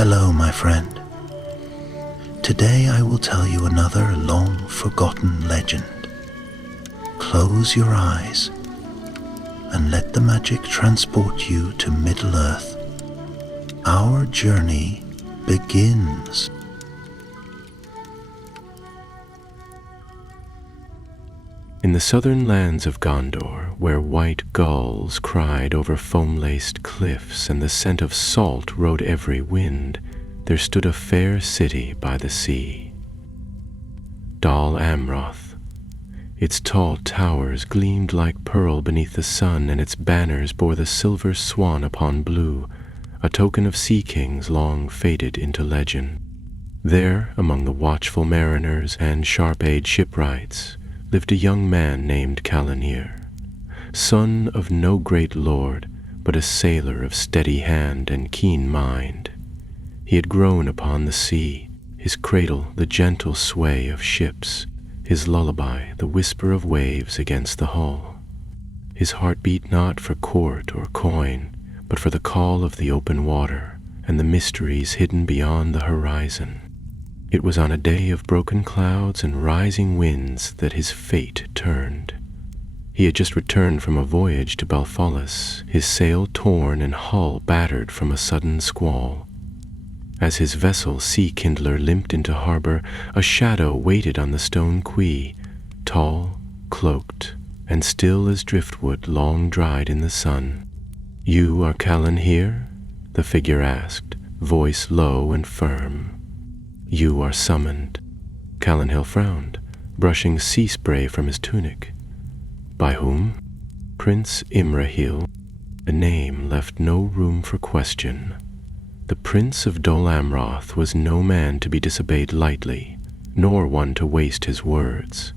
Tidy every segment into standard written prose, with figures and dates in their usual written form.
Hello, my friend. Today I will tell you another long-forgotten legend. Close your eyes and let the magic transport you to Middle-earth. Our journey begins. In the southern lands of Gondor, where white gulls cried over foam-laced cliffs and the scent of salt rode every wind, there stood a fair city by the sea. Dol Amroth. Its tall towers gleamed like pearl beneath the sun, and its banners bore the silver swan upon blue, a token of sea kings long faded into legend. There, among the watchful mariners and sharp-eyed shipwrights, lived a young man named Calanir, son of no great lord, but a sailor of steady hand and keen mind. He had grown upon the sea, his cradle the gentle sway of ships, his lullaby the whisper of waves against the hull. His heart beat not for court or coin, but for the call of the open water and the mysteries hidden beyond the horizon. It was on a day of broken clouds and rising winds that his fate turned. He had just returned from a voyage to Balfolas, his sail torn and hull battered from a sudden squall. As his vessel Sea Kindler limped into harbor, a shadow waited on the stone quay, tall, cloaked, and still as driftwood long dried in the sun. "You are Calanir?" the figure asked, voice low and firm. "You are summoned." Calanhill frowned, brushing sea spray from his tunic. "By whom?" "Prince Imrahil." The name left no room for question. The Prince of Dol Amroth was no man to be disobeyed lightly, nor one to waste his words.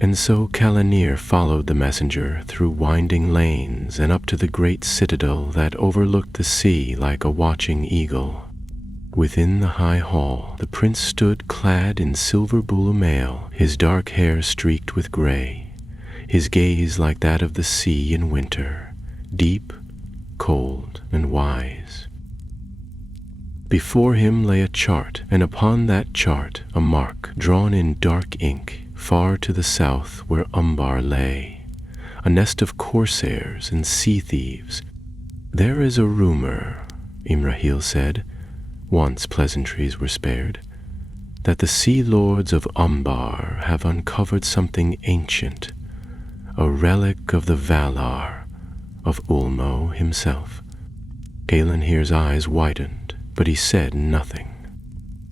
And so Calanir followed the messenger through winding lanes and up to the great citadel that overlooked the sea like a watching eagle. Within the high hall, the prince stood clad in silver bulla mail, his dark hair streaked with gray, his gaze like that of the sea in winter, deep, cold, and wise. Before him lay a chart, and upon that chart a mark drawn in dark ink, far to the south where Umbar lay, a nest of corsairs and sea thieves. "There is a rumor," Imrahil said, once pleasantries were spared, "that the sea lords of Umbar have uncovered something ancient, a relic of the Valar, of Ulmo himself." Calanir's eyes widened, but he said nothing.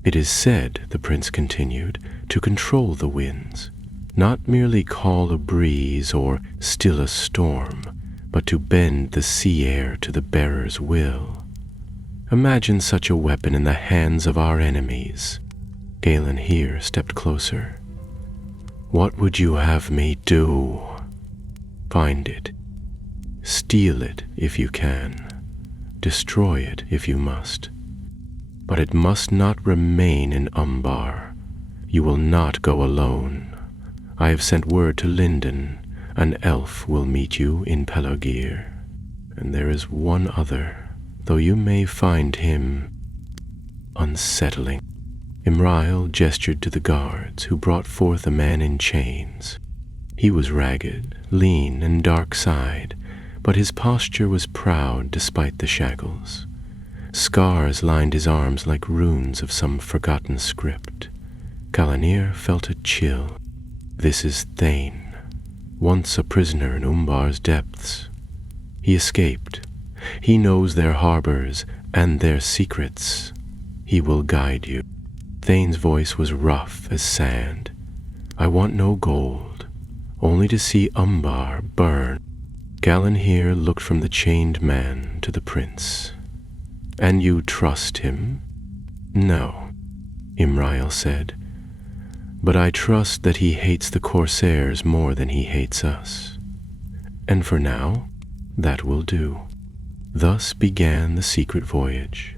"It is said," the prince continued, "to control the winds, not merely call a breeze or still a storm, but to bend the sea air to the bearer's will. Imagine such a weapon in the hands of our enemies." Calanir stepped closer. "What would you have me do?" "Find it. Steal it if you can. Destroy it if you must. But it must not remain in Umbar. You will not go alone. I have sent word to Lindon. An elf will meet you in Pelagir. And there is one other, though you may find him unsettling." Imrahil gestured to the guards, who brought forth a man in chains. He was ragged, lean, and dark-eyed, but his posture was proud despite the shackles. Scars lined his arms like runes of some forgotten script. Calanir felt a chill. This is Thane, once a prisoner in Umbar's depths. He escaped. He knows their harbors and their secrets. He will guide you. Thane's voice was rough as sand. "I want no gold, only to see Umbar burn." Calanir looked from the chained man to the prince. "And you trust him?" "No," Imrahil said. "But I trust that he hates the corsairs more than he hates us. And for now, that will do." Thus began the secret voyage.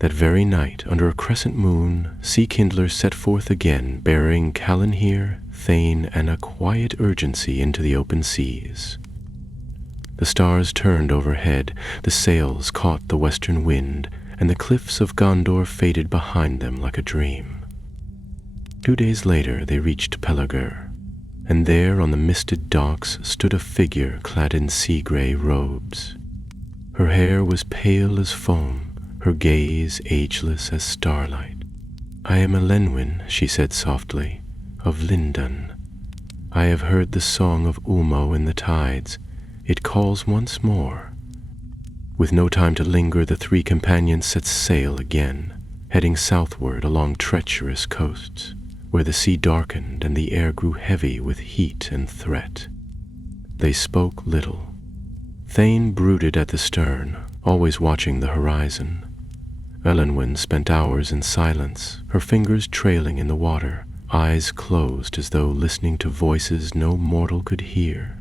That very night, under a crescent moon, Sea Kindler set forth again, bearing Calanir, Thane, and a quiet urgency into the open seas. The stars turned overhead, the sails caught the western wind, and the cliffs of Gondor faded behind them like a dream. 2 days later they reached Pelargir, and there on the misted docks stood a figure clad in sea-gray robes. Her hair was pale as foam, her gaze ageless as starlight. "I am Elenwen," she said softly, "of Lindon. I have heard the song of Ulmo in the tides. It calls once more." With no time to linger, the 3 companions set sail again, heading southward along treacherous coasts, where the sea darkened and the air grew heavy with heat and threat. They spoke little. Thane brooded at the stern, always watching the horizon. Elenwen spent hours in silence, her fingers trailing in the water, eyes closed as though listening to voices no mortal could hear.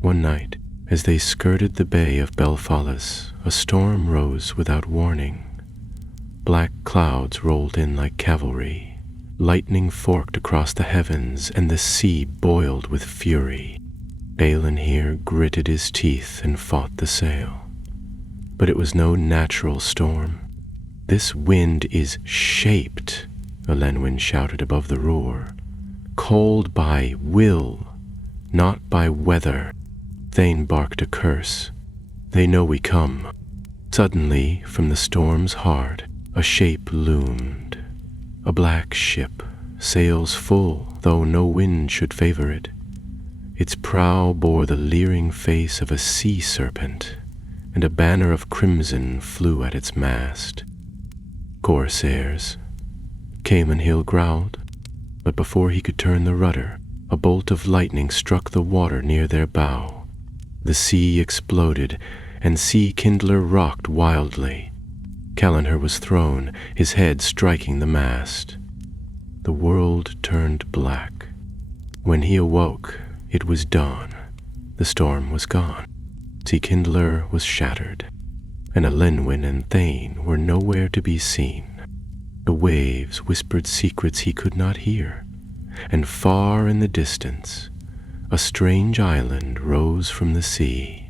One night, as they skirted the bay of Belfalas, a storm rose without warning. Black clouds rolled in like cavalry. Lightning forked across the heavens, and the sea boiled with fury. Aelinhir gritted his teeth and fought the sail. But it was no natural storm. "This wind is shaped," Elenwen shouted above the roar. "Cold by will, not by weather." Thane barked a curse. "They know we come." Suddenly, from the storm's heart, a shape loomed. A black ship, sails full, though no wind should favor it. Its prow bore the leering face of a sea serpent, and a banner of crimson flew at its mast. "Corsairs." Caymanhill growled, but before he could turn the rudder, a bolt of lightning struck the water near their bow. The sea exploded, and Sea Kindler rocked wildly. Calenhir was thrown, his head striking the mast. The world turned black. When he awoke, it was dawn. The storm was gone. Sea Kindler was shattered, and Elenwen and Thane were nowhere to be seen. The waves whispered secrets he could not hear, and far in the distance, a strange island rose from the sea,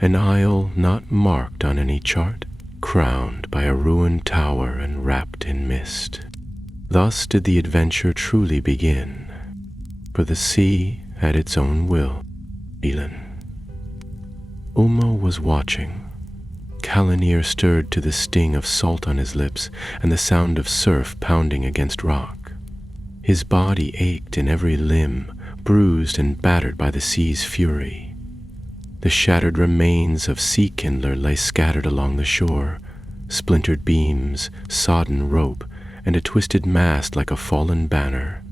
an isle not marked on any chart, crowned by a ruined tower and wrapped in mist. Thus did the adventure truly begin, for the sea had its own will. Elin. Ulmo was watching. Calenhir stirred to the sting of salt on his lips and the sound of surf pounding against rock. His body ached in every limb, bruised and battered by the sea's fury. The shattered remains of Sea Kindler lay scattered along the shore, splintered beams, sodden rope, and a twisted mast like a fallen banner.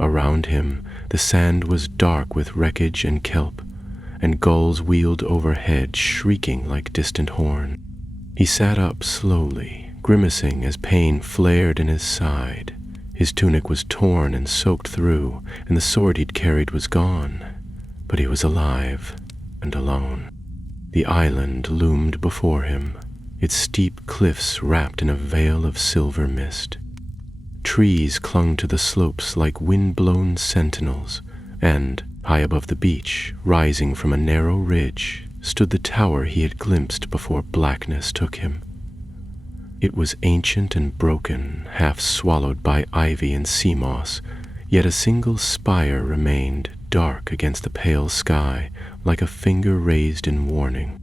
Around him, the sand was dark with wreckage and kelp, and gulls wheeled overhead, shrieking like distant horn. He sat up slowly, grimacing as pain flared in his side. His tunic was torn and soaked through, and the sword he'd carried was gone. But he was alive and alone. The island loomed before him, its steep cliffs wrapped in a veil of silver mist. Trees clung to the slopes like wind-blown sentinels, and, high above the beach, rising from a narrow ridge, stood the tower he had glimpsed before blackness took him. It was ancient and broken, half swallowed by ivy and sea moss, yet a single spire remained, dark against the pale sky, like a finger raised in warning.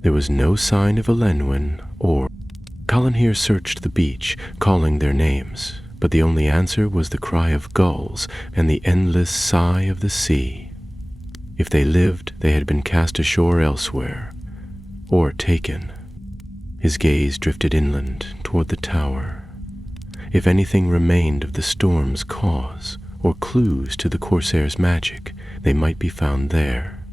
There was no sign of Elenwen or... Calenhir searched the beach, calling their names, but the only answer was the cry of gulls and the endless sigh of the sea. If they lived, they had been cast ashore elsewhere, or taken. His gaze drifted inland toward the tower. If anything remained of the storm's cause, or clues to the Corsair's magic, they might be found there.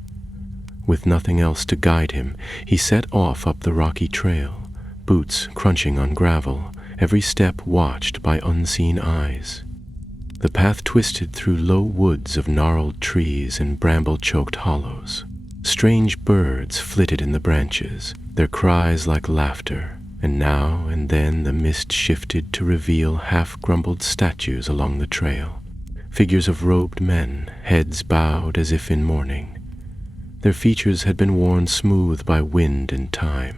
With nothing else to guide him, he set off up the rocky trail, boots crunching on gravel, every step watched by unseen eyes. The path twisted through low woods of gnarled trees and bramble-choked hollows. Strange birds flitted in the branches, their cries like laughter, and now and then the mist shifted to reveal half-grumbled statues along the trail, figures of robed men, heads bowed as if in mourning. Their features had been worn smooth by wind and time,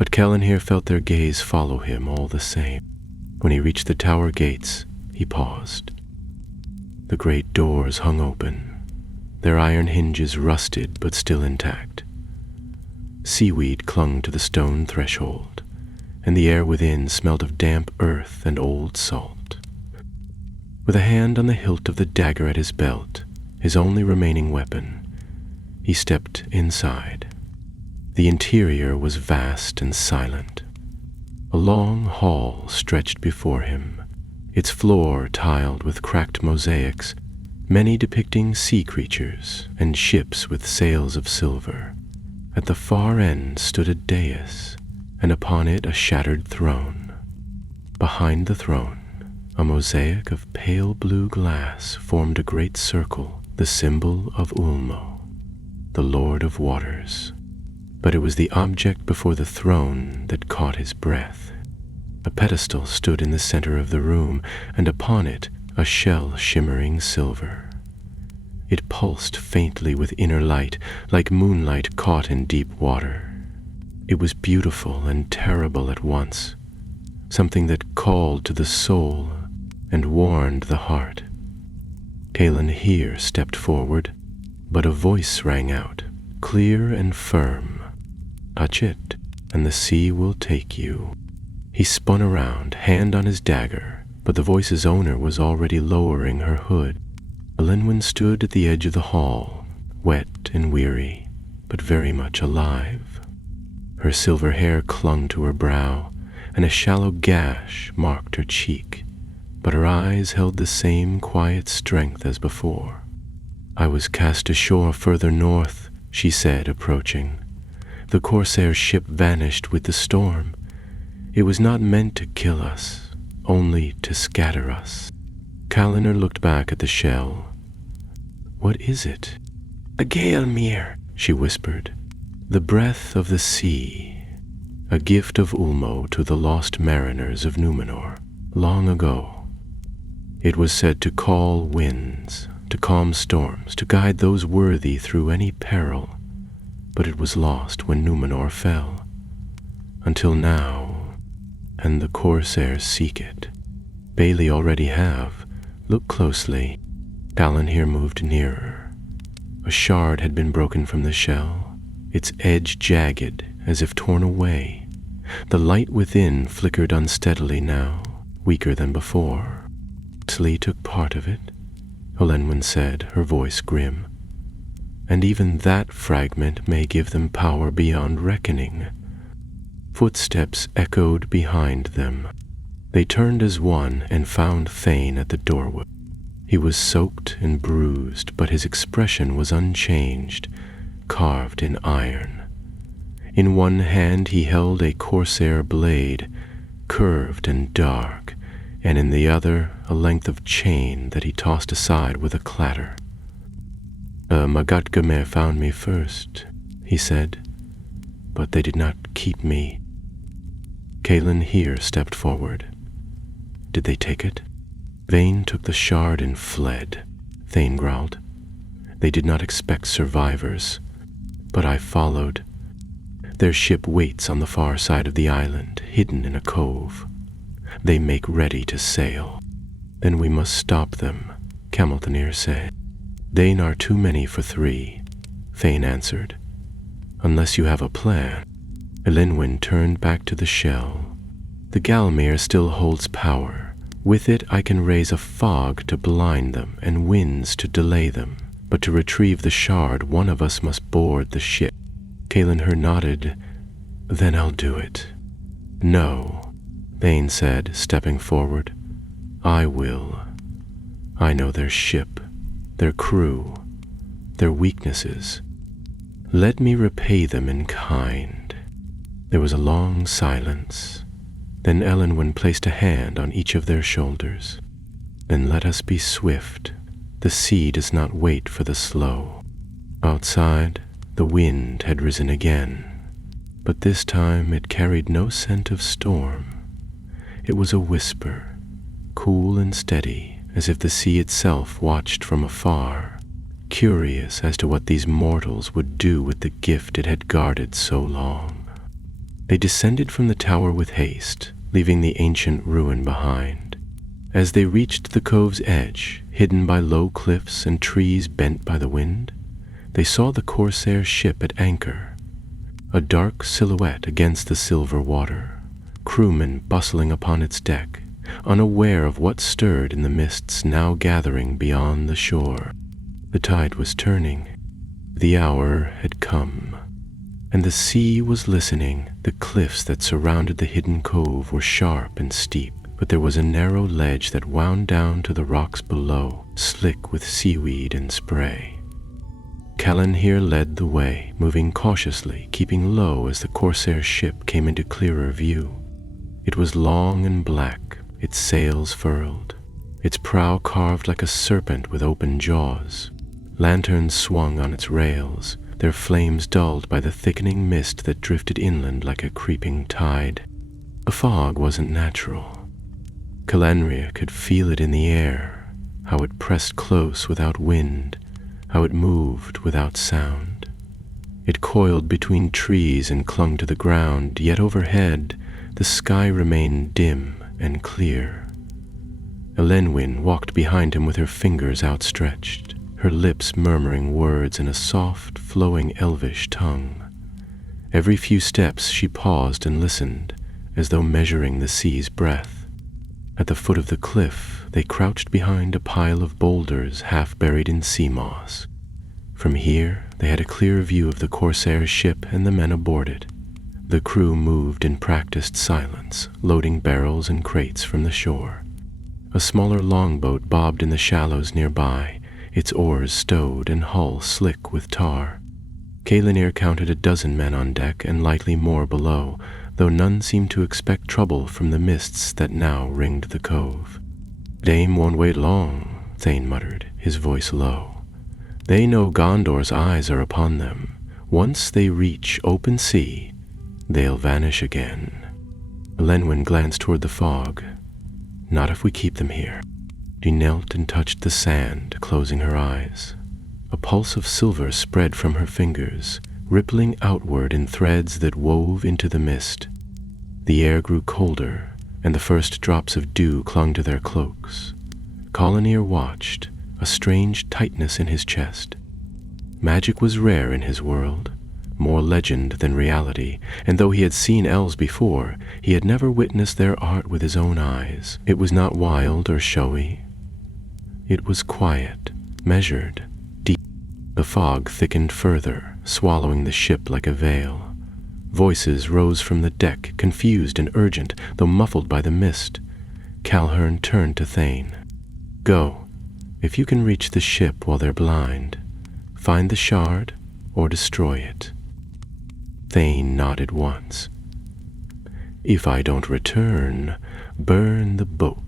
but Calenhir felt their gaze follow him all the same. When he reached the tower gates, he paused. The great doors hung open, their iron hinges rusted but still intact. Seaweed clung to the stone threshold, and the air within smelled of damp earth and old salt. With a hand on the hilt of the dagger at his belt, his only remaining weapon, he stepped inside. The interior was vast and silent. A long hall stretched before him, its floor tiled with cracked mosaics, many depicting sea creatures and ships with sails of silver. At the far end stood a dais, and upon it a shattered throne. Behind the throne, a mosaic of pale blue glass formed a great circle, the symbol of Ulmo, the Lord of Waters. But it was the object before the throne that caught his breath. A pedestal stood in the center of the room, and upon it a shell shimmering silver. It pulsed faintly with inner light, like moonlight caught in deep water. It was beautiful and terrible at once, something that called to the soul and warned the heart. Calenhir stepped forward, but a voice rang out, clear and firm. Touch it, and the sea will take you. He spun around, hand on his dagger, but the voice's owner was already lowering her hood. Elenwen stood at the edge of the hall, wet and weary, but very much alive. Her silver hair clung to her brow, and a shallow gash marked her cheek, but her eyes held the same quiet strength as before. I was cast ashore further north, she said, approaching. The corsair ship vanished with the storm. It was not meant to kill us, only to scatter us. Calenhir looked back at the shell. What is it? A Gaelmere, she whispered. The breath of the sea, a gift of Ulmo to the lost mariners of Numenor, long ago. It was said to call winds, to calm storms, to guide those worthy through any peril, but it was lost when Numenor fell. Until now, and the corsairs seek it. Bailey already have. Look closely. Calenhir moved nearer. A shard had been broken from the shell, its edge jagged as if torn away. The light within flickered unsteadily now, weaker than before. Slee took part of it, Elenwen said, her voice grim. And even that fragment may give them power beyond reckoning. Footsteps echoed behind them. They turned as one and found Thane at the doorway. He was soaked and bruised, but his expression was unchanged, carved in iron. In one hand he held a corsair blade, curved and dark, and in the other a length of chain that he tossed aside with a clatter. Magatgamer found me first, he said, but they did not keep me. Calenhir stepped forward. Did they take it? Vane took the shard and fled, Thane growled. They did not expect survivors, but I followed. Their ship waits on the far side of the island, hidden in a cove. They make ready to sail. Then we must stop them, Camelthanir said. Thane are too many for 3, Thane answered. Unless you have a plan. Elenwen turned back to the shell. The Galmir still holds power. With it I can raise a fog to blind them and winds to delay them. But to retrieve the shard, one of us must board the ship. Calenhir nodded. Then I'll do it. No, Thane said, stepping forward. I will. I know their ship, their crew, their weaknesses. Let me repay them in kind. There was a long silence. Then Elenwen placed a hand on each of their shoulders. Then let us be swift. The sea does not wait for the slow. Outside, the wind had risen again, but this time it carried no scent of storm. It was a whisper, cool and steady, as if the sea itself watched from afar, curious as to what these mortals would do with the gift it had guarded so long. They descended from the tower with haste, leaving the ancient ruin behind. As they reached the cove's edge, hidden by low cliffs and trees bent by the wind, they saw the corsair ship at anchor, a dark silhouette against the silver water, crewmen bustling upon its deck, unaware of what stirred in the mists now gathering beyond the shore. The tide was turning. The hour had come, and the sea was listening. The cliffs that surrounded the hidden cove were sharp and steep, but there was a narrow ledge that wound down to the rocks below, slick with seaweed and spray. Callan here led the way, moving cautiously, keeping low as the corsair ship came into clearer view. It was long and black, its sails furled, its prow carved like a serpent with open jaws. Lanterns swung on its rails, their flames dulled by the thickening mist that drifted inland like a creeping tide. The fog wasn't natural. Calanria could feel it in the air, how it pressed close without wind, how it moved without sound. It coiled between trees and clung to the ground, yet overhead the sky remained dim and clear. Elenwyn walked behind him with her fingers outstretched, her lips murmuring words in a soft, flowing elvish tongue. Every few steps she paused and listened, as though measuring the sea's breath. At the foot of the cliff, they crouched behind a pile of boulders half buried in sea moss. From here, they had a clear view of the corsair ship and the men aboard it. The crew moved in practiced silence, loading barrels and crates from the shore. A smaller longboat bobbed in the shallows nearby, its oars stowed and hull slick with tar. Calanir counted a dozen men on deck and likely more below, though none seemed to expect trouble from the mists that now ringed the cove. "Dame won't wait long," Thane muttered, his voice low. "They know Gondor's eyes are upon them. Once they reach open sea, they'll vanish again." Elenwyn glanced toward the fog. "Not if we keep them here." She knelt and touched the sand, closing her eyes. A pulse of silver spread from her fingers, rippling outward in threads that wove into the mist. The air grew colder, and the first drops of dew clung to their cloaks. Calanir watched, a strange tightness in his chest. Magic was rare in his world, more legend than reality, and though he had seen elves before, he had never witnessed their art with his own eyes. It was not wild or showy. It was quiet, measured, deep. The fog thickened further, swallowing the ship like a veil. Voices rose from the deck, confused and urgent, though muffled by the mist. Calhern turned to Thane. "Go. If you can reach the ship while they're blind, find the shard or destroy it." Thane nodded once. "If I don't return, burn the boat."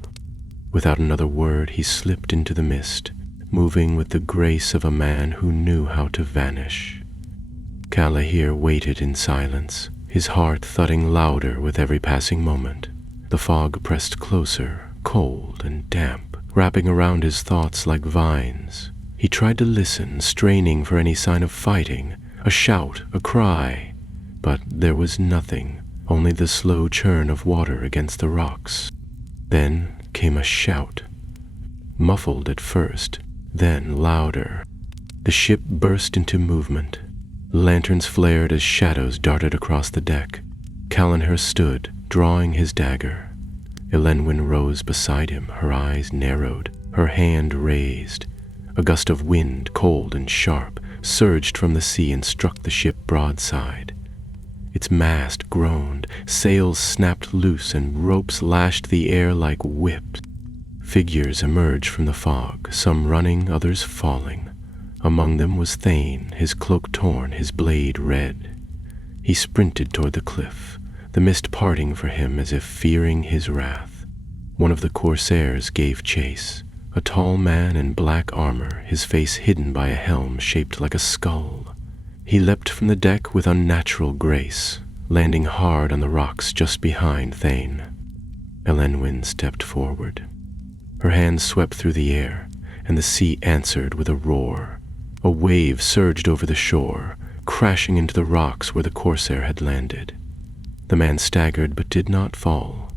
Without another word, he slipped into the mist, moving with the grace of a man who knew how to vanish. Calahir waited in silence, his heart thudding louder with every passing moment. The fog pressed closer, cold and damp, wrapping around his thoughts like vines. He tried to listen, straining for any sign of fighting, a shout, a cry. But there was nothing, only the slow churn of water against the rocks. Then came a shout, muffled at first, then louder. The ship burst into movement. Lanterns flared as shadows darted across the deck. Calanher stood, drawing his dagger. Elenwyn rose beside him, her eyes narrowed, her hand raised. A gust of wind, cold and sharp, surged from the sea and struck the ship broadside. Its mast groaned, sails snapped loose, and ropes lashed the air like whips. Figures emerged from the fog, some running, others falling. Among them was Thane, his cloak torn, his blade red. He sprinted toward the cliff, the mist parting for him as if fearing his wrath. One of the corsairs gave chase, a tall man in black armor, his face hidden by a helm shaped like a skull. He leapt from the deck with unnatural grace, landing hard on the rocks just behind Thane. Elenwyn stepped forward. Her hands swept through the air, and the sea answered with a roar. A wave surged over the shore, crashing into the rocks where the corsair had landed. The man staggered but did not fall.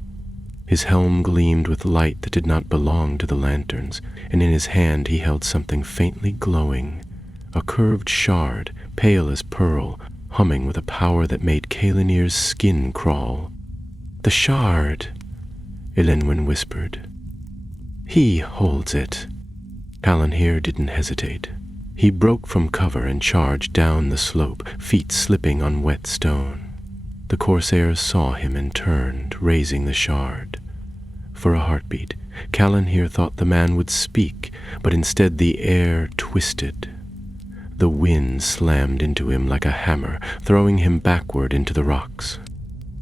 His helm gleamed with light that did not belong to the lanterns, and in his hand he held something faintly glowing, a curved shard, pale as pearl, humming with a power that made Caelanir's skin crawl. "The shard," Elenwen whispered. "He holds it." Calanhir didn't hesitate. He broke from cover and charged down the slope, feet slipping on wet stone. The corsairs saw him and turned, raising the shard. For a heartbeat, Calanhir thought the man would speak, but instead the air twisted. The wind slammed into him like a hammer, throwing him backward into the rocks.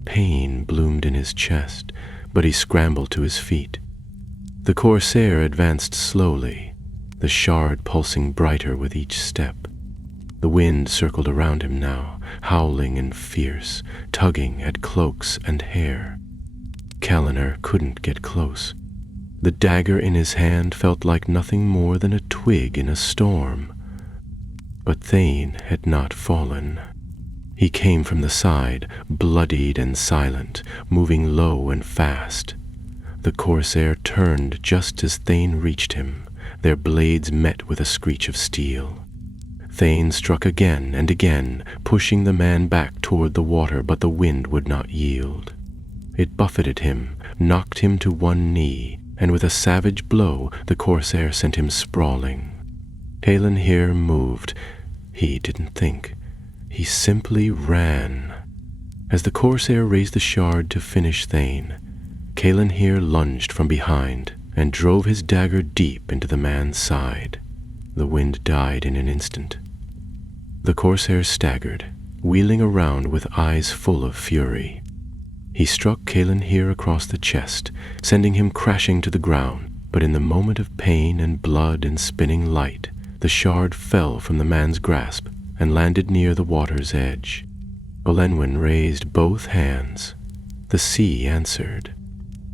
Pain bloomed in his chest, but he scrambled to his feet. The corsair advanced slowly, the shard pulsing brighter with each step. The wind circled around him now, howling and fierce, tugging at cloaks and hair. Calanhir couldn't get close. The dagger in his hand felt like nothing more than a twig in a storm. But Thane had not fallen. He came from the side, bloodied and silent, moving low and fast. The corsair turned just as Thane reached him. Their blades met with a screech of steel. Thane struck again and again, pushing the man back toward the water, but the wind would not yield. It buffeted him, knocked him to one knee, and with a savage blow the corsair sent him sprawling. Calanhir moved. He didn't think. He simply ran. As the corsair raised the shard to finish Thane, Calanhir lunged from behind and drove his dagger deep into the man's side. The wind died in an instant. The corsair staggered, wheeling around with eyes full of fury. He struck Calanhir across the chest, sending him crashing to the ground, but in the moment of pain and blood and spinning light, the shard fell from the man's grasp and landed near the water's edge. Elenwen raised both hands. The sea answered.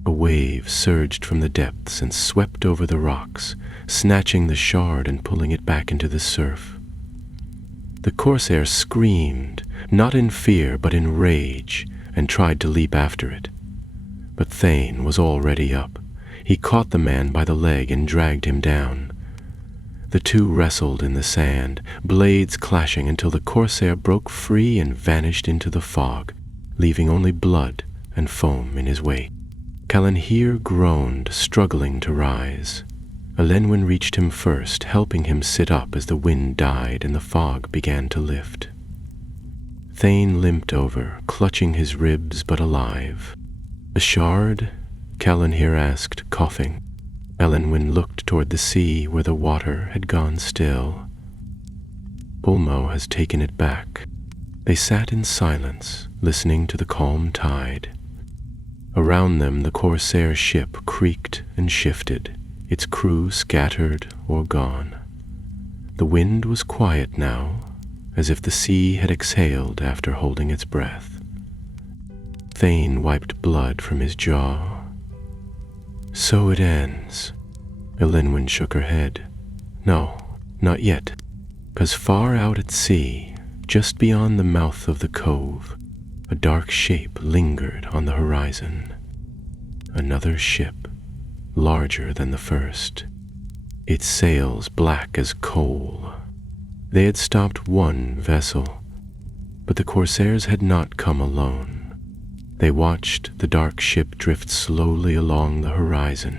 A wave surged from the depths and swept over the rocks, snatching the shard and pulling it back into the surf. The corsair screamed, not in fear but in rage, and tried to leap after it. But Thane was already up. He caught the man by the leg and dragged him down. The two wrestled in the sand, blades clashing until the corsair broke free and vanished into the fog, leaving only blood and foam in his wake. Calanhir groaned, struggling to rise. Elenwen reached him first, helping him sit up as the wind died and the fog began to lift. Thane limped over, clutching his ribs but alive. "The shard?" Calanhir asked, coughing. Elenwen looked toward the sea where the water had gone still. "Ulmo has taken it back." They sat in silence, listening to the calm tide. Around them the corsair ship creaked and shifted, its crew scattered or gone. The wind was quiet now, as if the sea had exhaled after holding its breath. Thane wiped blood from his jaw. "So it ends." Elenwen shook her head. "No, not yet, 'cause far out at sea, just beyond the mouth of the cove, a dark shape lingered on the horizon. Another ship, larger than the first, its sails black as coal. They had stopped one vessel, but the corsairs had not come alone. They watched the dark ship drift slowly along the horizon,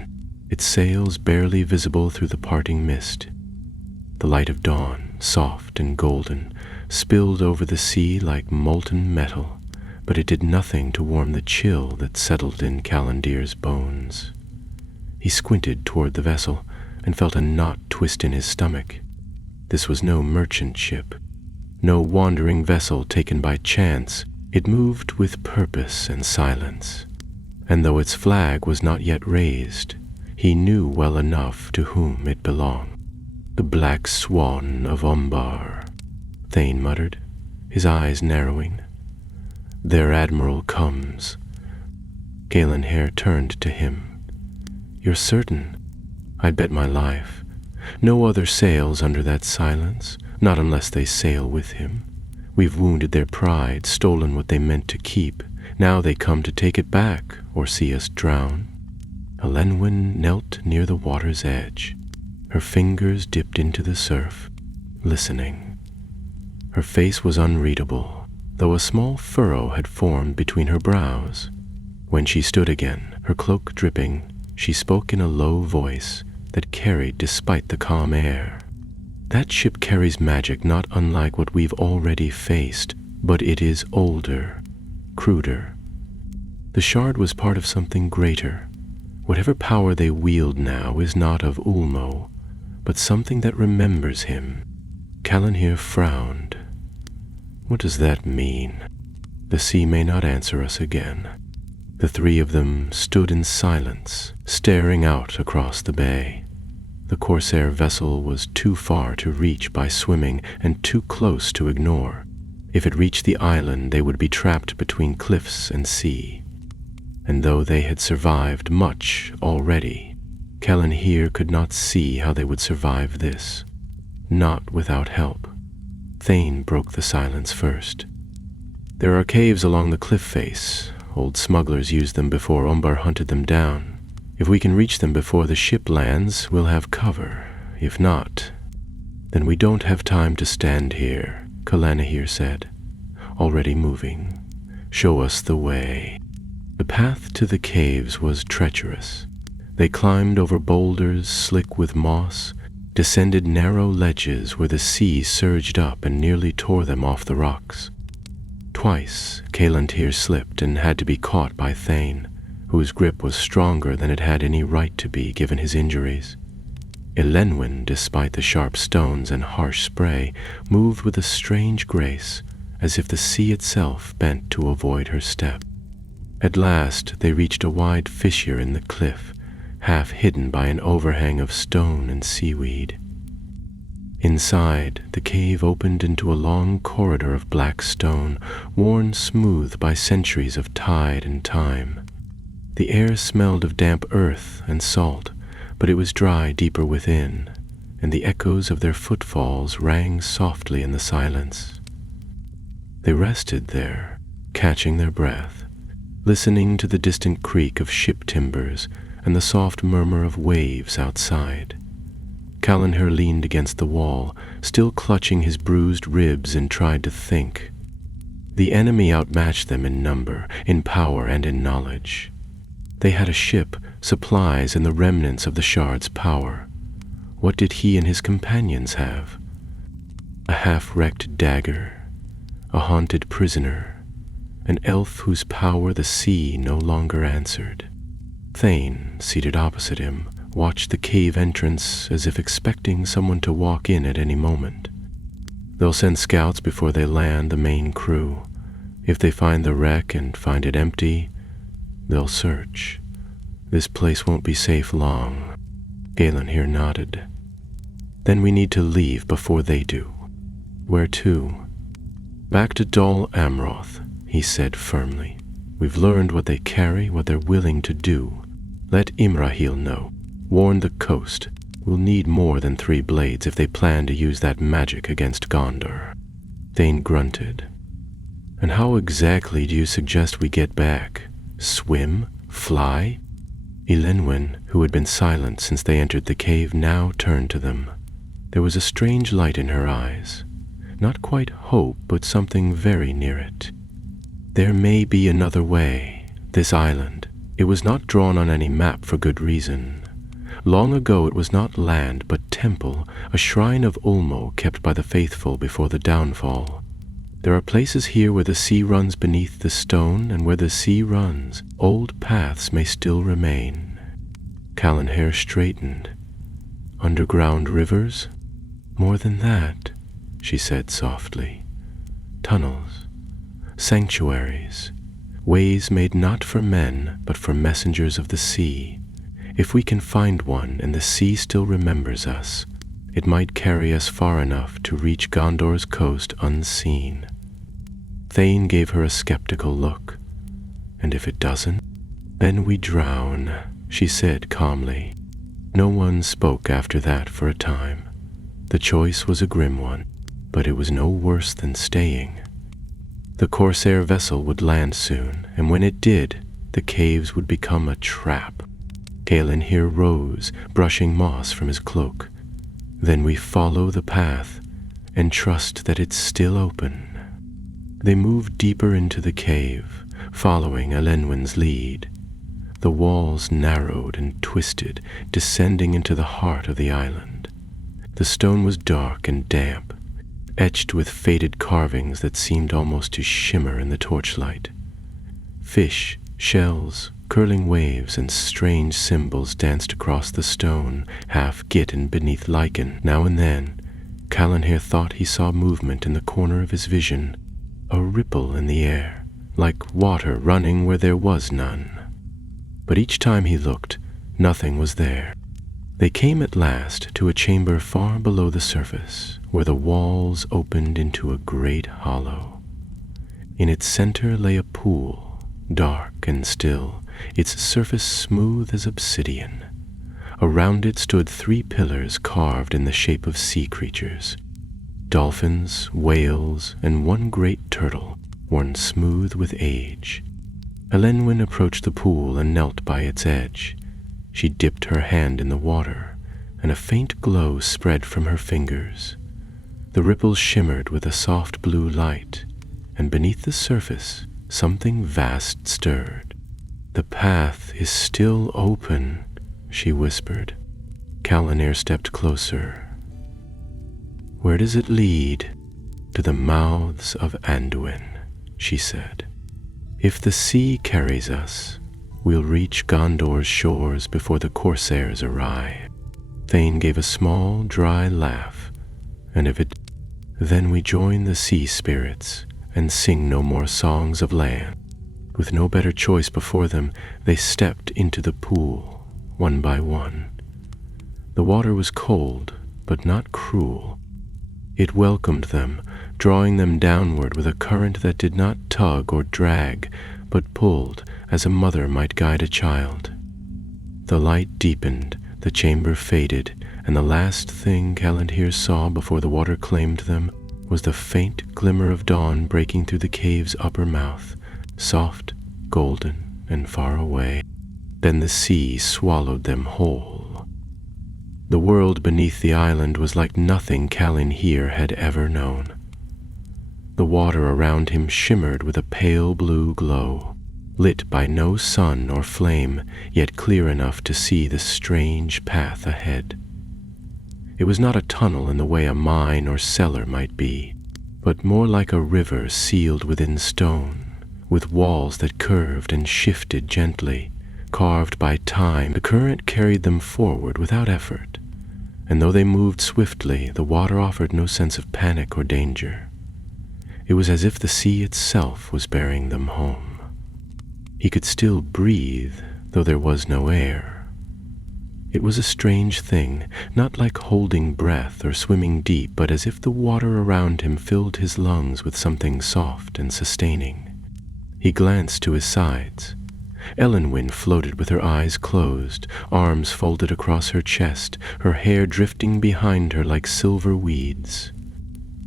its sails barely visible through the parting mist. The light of dawn, soft and golden, spilled over the sea like molten metal, but it did nothing to warm the chill that settled in Calandir's bones. He squinted toward the vessel and felt a knot twist in his stomach. This was no merchant ship, no wandering vessel taken by chance. It moved with purpose and silence, and though its flag was not yet raised, he knew well enough to whom it belonged. "The Black Swan of Umbar," Thane muttered, his eyes narrowing. "Their admiral comes." Calanhir turned to him. "You're certain?" "I'd bet my life. No other sails under that silence, not unless they sail with him. We've wounded their pride, stolen what they meant to keep. Now they come to take it back or see us drown. Elenwen knelt near the water's edge, her fingers dipped into the surf, listening. Her face was unreadable, though a small furrow had formed between her brows. When she stood again, her cloak dripping, she spoke in a low voice that carried despite the calm air. That ship carries magic not unlike what we've already faced, but it is older, cruder. The shard was part of something greater. Whatever power they wield now is not of Ulmo, but something that remembers him. Calanhir frowned. What does that mean? The sea may not answer us again. The three of them stood in silence, staring out across the bay. The corsair vessel was too far to reach by swimming and too close to ignore. If it reached the island, they would be trapped between cliffs and sea. And though they had survived much already, Calanhir could not see how they would survive this. Not without help. Thane broke the silence first. There are caves along the cliff face. Old smugglers used them before Umbar hunted them down. If we can reach them before the ship lands, we'll have cover. If not, then we don't have time to stand here, Calanhir said, already moving. Show us the way. The path to the caves was treacherous. They climbed over boulders slick with moss, descended narrow ledges where the sea surged up and nearly tore them off the rocks. Twice, Calanhir slipped and had to be caught by Thane, whose grip was stronger than it had any right to be given his injuries. Elenwen, despite the sharp stones and harsh spray, moved with a strange grace, as if the sea itself bent to avoid her step. At last they reached a wide fissure in the cliff, half hidden by an overhang of stone and seaweed. Inside, the cave opened into a long corridor of black stone, worn smooth by centuries of tide and time. The air smelled of damp earth and salt, but it was dry deeper within, and the echoes of their footfalls rang softly in the silence. They rested there, catching their breath, listening to the distant creak of ship timbers and the soft murmur of waves outside. Calanhir leaned against the wall, still clutching his bruised ribs, and tried to think. The enemy outmatched them in number, in power, and in knowledge. They had a ship, supplies, and the remnants of the shard's power. What did he and his companions have? A half-wrecked dagger, a haunted prisoner, an elf whose power the sea no longer answered. Thane, seated opposite him, watched the cave entrance as if expecting someone to walk in at any moment. They'll send scouts before they land the main crew. If they find the wreck and find it empty, they'll search. This place won't be safe long. Calanhir nodded. Then we need to leave before they do. Where to? Back to Dol Amroth, he said firmly. We've learned what they carry, what they're willing to do. Let Imrahil know. Warn the coast. We'll need more than 3 blades if they plan to use that magic against Gondor. Thane grunted. And how exactly do you suggest we get back? Swim? Fly? Elenwen, who had been silent since they entered the cave, now turned to them. There was a strange light in her eyes. Not quite hope, but something very near it. There may be another way. This island. It was not drawn on any map for good reason. Long ago it was not land, but temple, a shrine of Ulmo kept by the faithful before the downfall. There are places here where the sea runs beneath the stone, and where the sea runs, old paths may still remain. Calanhir straightened. Underground rivers? More than that, she said softly. Tunnels, sanctuaries, ways made not for men, but for messengers of the sea. If we can find one and the sea still remembers us, it might carry us far enough to reach Gondor's coast unseen. Thane gave her a skeptical look. And if it doesn't, then we drown, she said calmly. No one spoke after that for a time. The choice was a grim one, but it was no worse than staying. The corsair vessel would land soon, and when it did, the caves would become a trap. Kaelin here rose, brushing moss from his cloak. Then we follow the path and trust that it's still open. They moved deeper into the cave, following Elenwen's lead. The walls narrowed and twisted, descending into the heart of the island. The stone was dark and damp, etched with faded carvings that seemed almost to shimmer in the torchlight. Fish, shells, curling waves, and strange symbols danced across the stone, half gitten beneath lichen. Now and then, Calanhir thought he saw movement in the corner of his vision, a ripple in the air, like water running where there was none. But each time he looked, nothing was there. They came at last to a chamber far below the surface, where the walls opened into a great hollow. In its center lay a pool, dark and still, its surface smooth as obsidian. Around it stood 3 pillars carved in the shape of sea creatures, dolphins, whales, and one great turtle, worn smooth with age. Elenwen approached the pool and knelt by its edge. She dipped her hand in the water, and a faint glow spread from her fingers. The ripples shimmered with a soft blue light, and beneath the surface, something vast stirred. "The path is still open," she whispered. Calanhir stepped closer. "Where does it lead?" "To the mouths of Anduin," she said. "If the sea carries us, we'll reach Gondor's shores before the corsairs arrive." Thane gave a small, dry laugh, and if it, then we join the sea spirits and sing no more songs of land. With no better choice before them, they stepped into the pool, one by one. The water was cold, but not cruel. It welcomed them, drawing them downward with a current that did not tug or drag, but pulled as a mother might guide a child. The light deepened, the chamber faded, and the last thing Calanhir saw before the water claimed them was the faint glimmer of dawn breaking through the cave's upper mouth, soft, golden, and far away. Then the sea swallowed them whole. The world beneath the island was like nothing Calanhir had ever known. The water around him shimmered with a pale blue glow, lit by no sun or flame, yet clear enough to see the strange path ahead. It was not a tunnel in the way a mine or cellar might be, but more like a river sealed within stone, with walls that curved and shifted gently, carved by time. The current carried them forward without effort, and though they moved swiftly, the water offered no sense of panic or danger. It was as if the sea itself was bearing them home. He could still breathe, though there was no air. It was a strange thing, not like holding breath or swimming deep, but as if the water around him filled his lungs with something soft and sustaining. He glanced to his sides. Elenwen floated with her eyes closed, arms folded across her chest, her hair drifting behind her like silver weeds.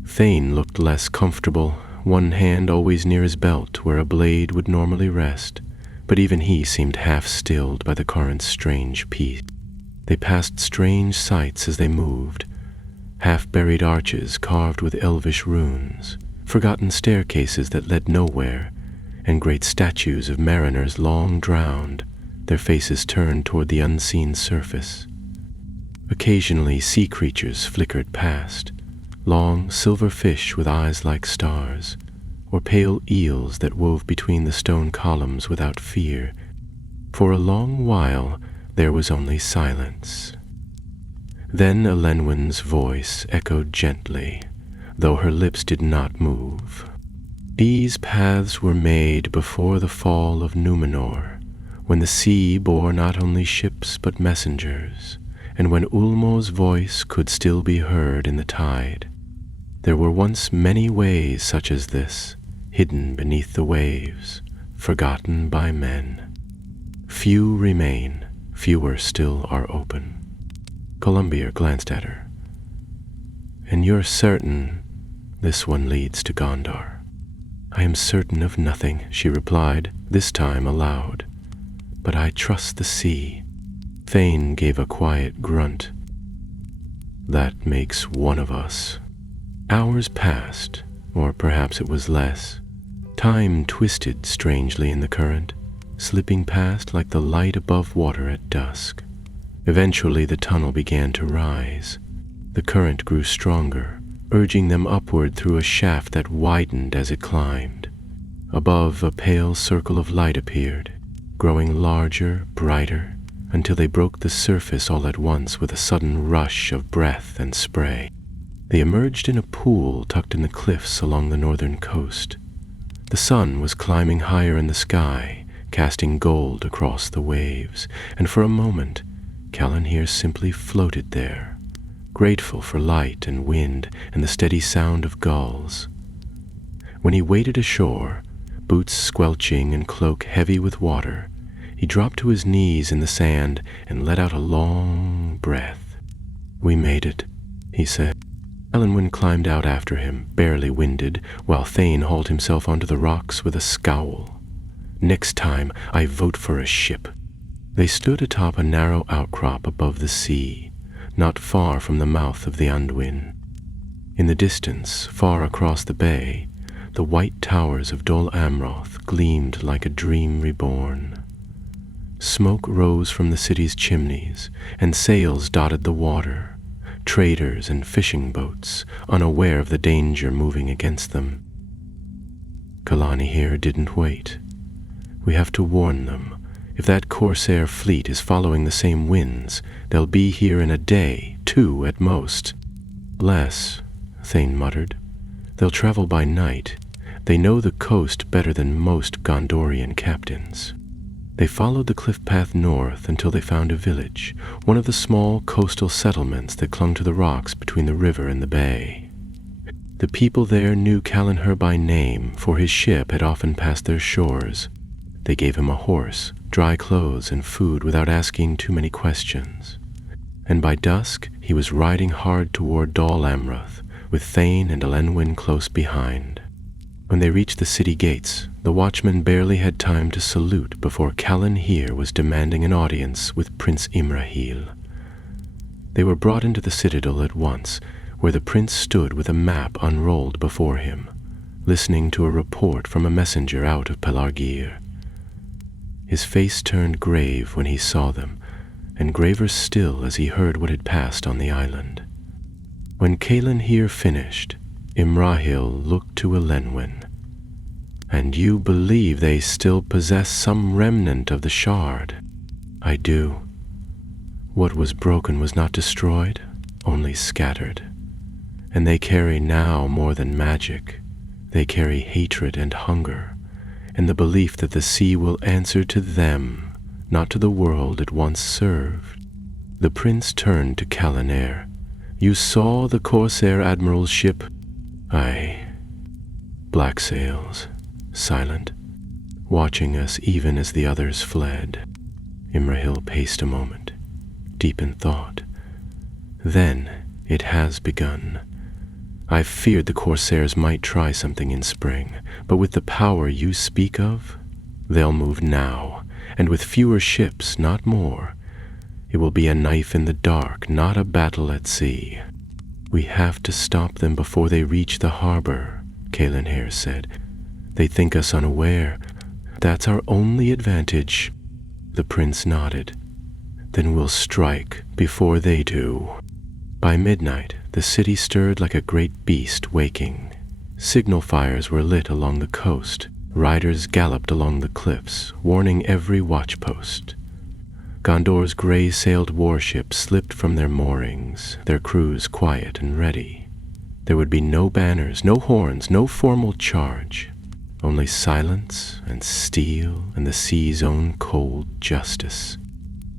Thane looked less comfortable, one hand always near his belt where a blade would normally rest, but even he seemed half-stilled by the current's strange peace. They passed strange sights as they moved, half-buried arches carved with elvish runes, forgotten staircases that led nowhere, and great statues of mariners long drowned, their faces turned toward the unseen surface. Occasionally sea creatures flickered past, long silver fish with eyes like stars, or pale eels that wove between the stone columns without fear. For a long while there was only silence. Then Elenwen's voice echoed gently, though her lips did not move. These paths were made before the fall of Numenor, when the sea bore not only ships but messengers, and when Ulmo's voice could still be heard in the tide. There were once many ways such as this, hidden beneath the waves, forgotten by men. Few remain, fewer still are open. Columbia glanced at her. "And you're certain this one leads to Gondor?" I am certain of nothing, she replied, this time aloud. But I trust the sea. Thane gave a quiet grunt. That makes one of us. Hours passed, or perhaps it was less. Time twisted strangely in the current, slipping past like the light above water at dusk. Eventually the tunnel began to rise. The current grew stronger, urging them upward through a shaft that widened as it climbed. Above, a pale circle of light appeared, growing larger, brighter, until they broke the surface all at once with a sudden rush of breath and spray. They emerged in a pool tucked in the cliffs along the northern coast. The sun was climbing higher in the sky, casting gold across the waves, and for a moment, Callan here simply floated there, grateful for light and wind and the steady sound of gulls. When he waded ashore, boots squelching and cloak heavy with water, he dropped to his knees in the sand and let out a long breath. "We made it," he said. Elenwen climbed out after him, barely winded, while Thane hauled himself onto the rocks with a scowl. "Next time, I vote for a ship." They stood atop a narrow outcrop above the sea, not far from the mouth of the Anduin. In the distance, far across the bay, the white towers of Dol Amroth gleamed like a dream reborn. Smoke rose from the city's chimneys, and sails dotted the water, traders and fishing boats, unaware of the danger moving against them. Kalani here didn't wait. We have to warn them. If that corsair fleet is following the same winds, they'll be here in a day, 2 at most. Less, Thane muttered. They'll travel by night. They know the coast better than most Gondorian captains. They followed the cliff path north until they found a village, one of the small coastal settlements that clung to the rocks between the river and the bay. The people there knew Callanher by name, for his ship had often passed their shores. They gave him a horse, dry clothes, and food without asking too many questions. And by dusk he was riding hard toward Dol Amroth, with Thane and Elenwen close behind. When they reached the city gates, the watchman barely had time to salute before Callan here was demanding an audience with Prince Imrahil. They were brought into the citadel at once, where the prince stood with a map unrolled before him, listening to a report from a messenger out of Pelargir. His face turned grave when he saw them, and graver still as he heard what had passed on the island. When Callan here finished, Imrahil looked to Elenwen. "And you believe they still possess some remnant of the shard?" "I do. What was broken was not destroyed, only scattered. And they carry now more than magic. They carry hatred and hunger, and the belief that the sea will answer to them, not to the world it once served." The prince turned to Callanere. "You saw the Corsair Admiral's ship?" "Aye." Black sails, silent, watching us even as the others fled. Imrahil paced a moment, deep in thought. "Then it has begun. I feared the Corsairs might try something in spring, but with the power you speak of, they'll move now, and with fewer ships, not more. It will be a knife in the dark, not a battle at sea. We have to stop them before they reach the harbor," Callanher said. "They think us unaware. That's our only advantage." The prince nodded. "Then we'll strike before they do." By midnight, the city stirred like a great beast waking. Signal fires were lit along the coast. Riders galloped along the cliffs, warning every watchpost. Gondor's gray-sailed warships slipped from their moorings, their crews quiet and ready. There would be no banners, no horns, no formal charge, only silence and steel and the sea's own cold justice.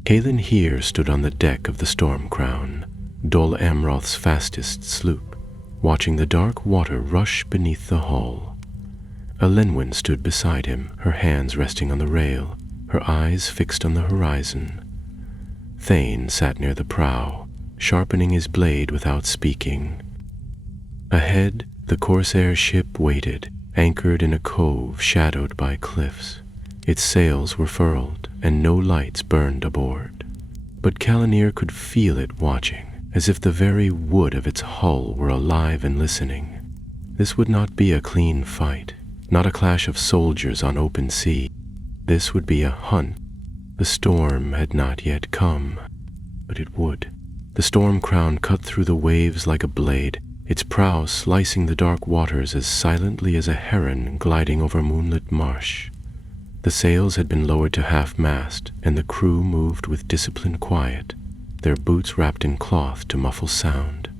Callan here stood on the deck of the Storm Crown, Dol Amroth's fastest sloop, watching the dark water rush beneath the hull. Elenwen stood beside him, her hands resting on the rail, her eyes fixed on the horizon. Thane sat near the prow, sharpening his blade without speaking. Ahead, the Corsair ship waited, anchored in a cove shadowed by cliffs. Its sails were furled, and no lights burned aboard. But Calanir could feel it watching, as if the very wood of its hull were alive and listening. This would not be a clean fight, not a clash of soldiers on open sea. This would be a hunt. The storm had not yet come, but it would. The storm crown cut through the waves like a blade, its prow slicing the dark waters as silently as a heron gliding over moonlit marsh. The sails had been lowered to half-mast, and the crew moved with disciplined quiet, their boots wrapped in cloth to muffle sound.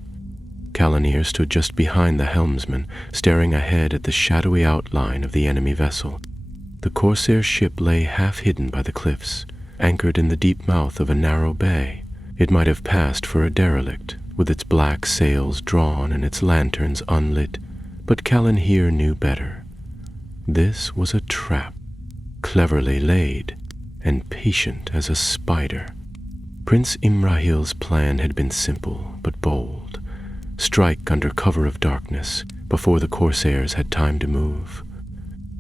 Calanir stood just behind the helmsman, staring ahead at the shadowy outline of the enemy vessel. The corsair ship lay half-hidden by the cliffs, anchored in the deep mouth of a narrow bay. It might have passed for a derelict, with its black sails drawn and its lanterns unlit, but Calanir knew better. This was a trap, cleverly laid, and patient as a spider. Prince Imrahil's plan had been simple but bold. Strike under cover of darkness before the corsairs had time to move.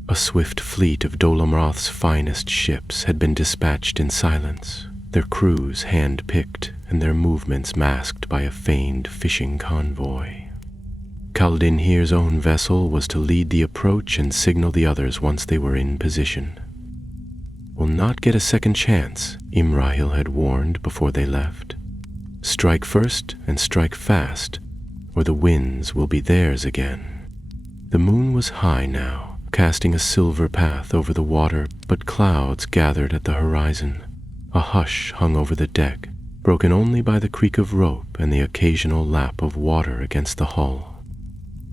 A swift fleet of Dolomroth's finest ships had been dispatched in silence, their crews hand-picked and their movements masked by a feigned fishing convoy. Kaldinhir's own vessel was to lead the approach and signal the others once they were in position. "We'll not get a second chance," Imrahil had warned before they left. "Strike first and strike fast, or the winds will be theirs again." The moon was high now, casting a silver path over the water, but clouds gathered at the horizon. A hush hung over the deck, broken only by the creak of rope and the occasional lap of water against the hull.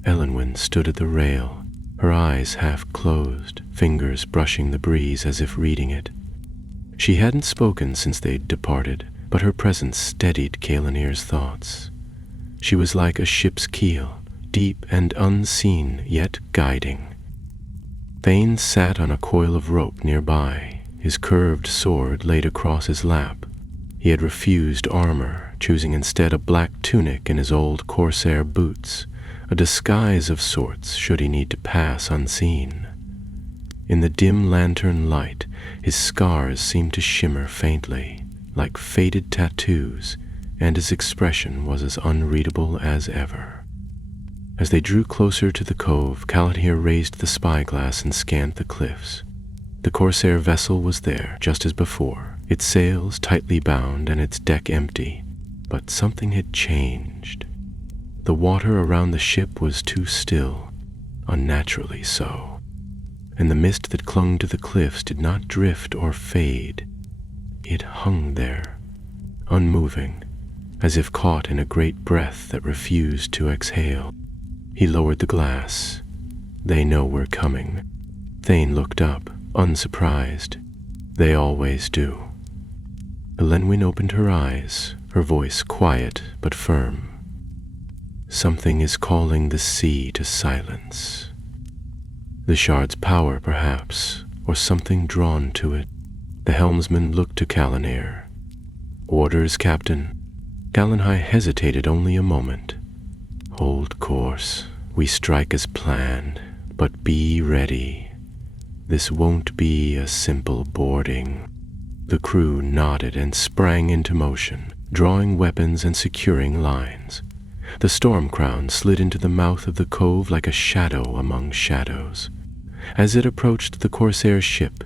Elenwen stood at the rail, her eyes half closed, fingers brushing the breeze as if reading it. She hadn't spoken since they'd departed, but her presence steadied Calanir's thoughts. She was like a ship's keel, deep and unseen, yet guiding. Thane sat on a coil of rope nearby, his curved sword laid across his lap. He had refused armor, choosing instead a black tunic and his old corsair boots, a disguise of sorts should he need to pass unseen. In the dim lantern light, his scars seemed to shimmer faintly, like faded tattoos, and his expression was as unreadable as ever. As they drew closer to the cove, Calanir raised the spyglass and scanned the cliffs. The corsair vessel was there, just as before, its sails tightly bound and its deck empty, but something had changed. The water around the ship was too still, unnaturally so, and the mist that clung to the cliffs did not drift or fade. It hung there, unmoving, as if caught in a great breath that refused to exhale. He lowered the glass. "They know we're coming." Thane looked up, unsurprised. "They always do." Elenwen opened her eyes, her voice quiet but firm. "Something is calling the sea to silence. The shard's power, perhaps, or something drawn to it." The helmsman looked to Calanir. "Orders, Captain." Calanhai hesitated only a moment. "Hold course. We strike as planned, but be ready. This won't be a simple boarding." The crew nodded and sprang into motion, drawing weapons and securing lines. The storm crown slid into the mouth of the cove like a shadow among shadows. As it approached the corsair ship,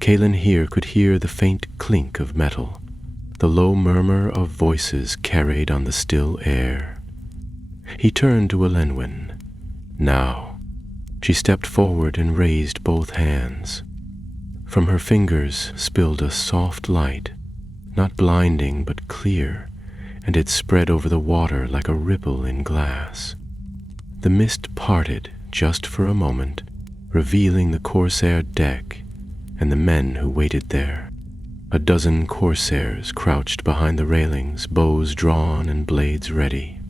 Calanir could hear the faint clink of metal, the low murmur of voices carried on the still air. He turned to Elenwen. "Now." She stepped forward and raised both hands. From her fingers spilled a soft light, not blinding but clear, and it spread over the water like a ripple in glass. The mist parted just for a moment, revealing the corsair deck and the men who waited there. A dozen corsairs crouched behind the railings, bows drawn and blades ready.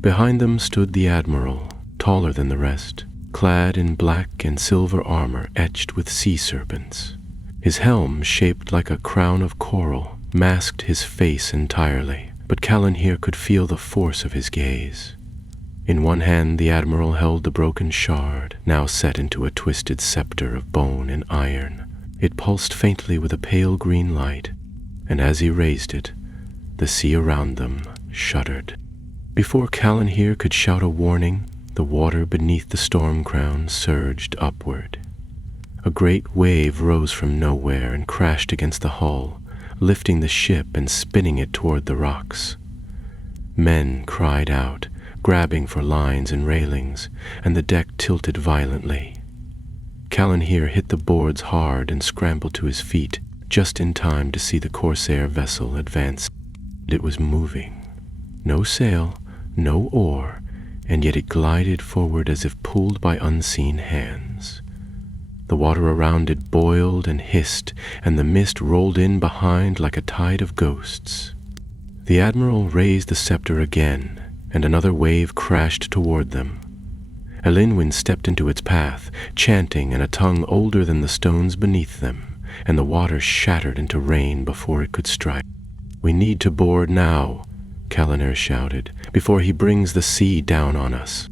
Behind them stood the admiral, taller than the rest, clad in black and silver armor etched with sea serpents. His helm, shaped like a crown of coral, masked his face entirely, but Calanir could feel the force of his gaze. In one hand the admiral held the broken shard, now set into a twisted scepter of bone and iron. It pulsed faintly with a pale green light, and as he raised it, the sea around them shuddered. Before Calanhir could shout a warning, the water beneath the storm crown surged upward. A great wave rose from nowhere and crashed against the hull, lifting the ship and spinning it toward the rocks. Men cried out, grabbing for lines and railings, and the deck tilted violently. Calanhir hit the boards hard and scrambled to his feet, just in time to see the corsair vessel advance. It was moving. No sail, no oar, and yet it glided forward as if pulled by unseen hands. The water around it boiled and hissed, and the mist rolled in behind like a tide of ghosts. The admiral raised the scepter again, and another wave crashed toward them. Elynwyn stepped into its path, chanting in a tongue older than the stones beneath them, and the water shattered into rain before it could strike. "We need to board now," Calanhir shouted, "before he brings the sea down on us."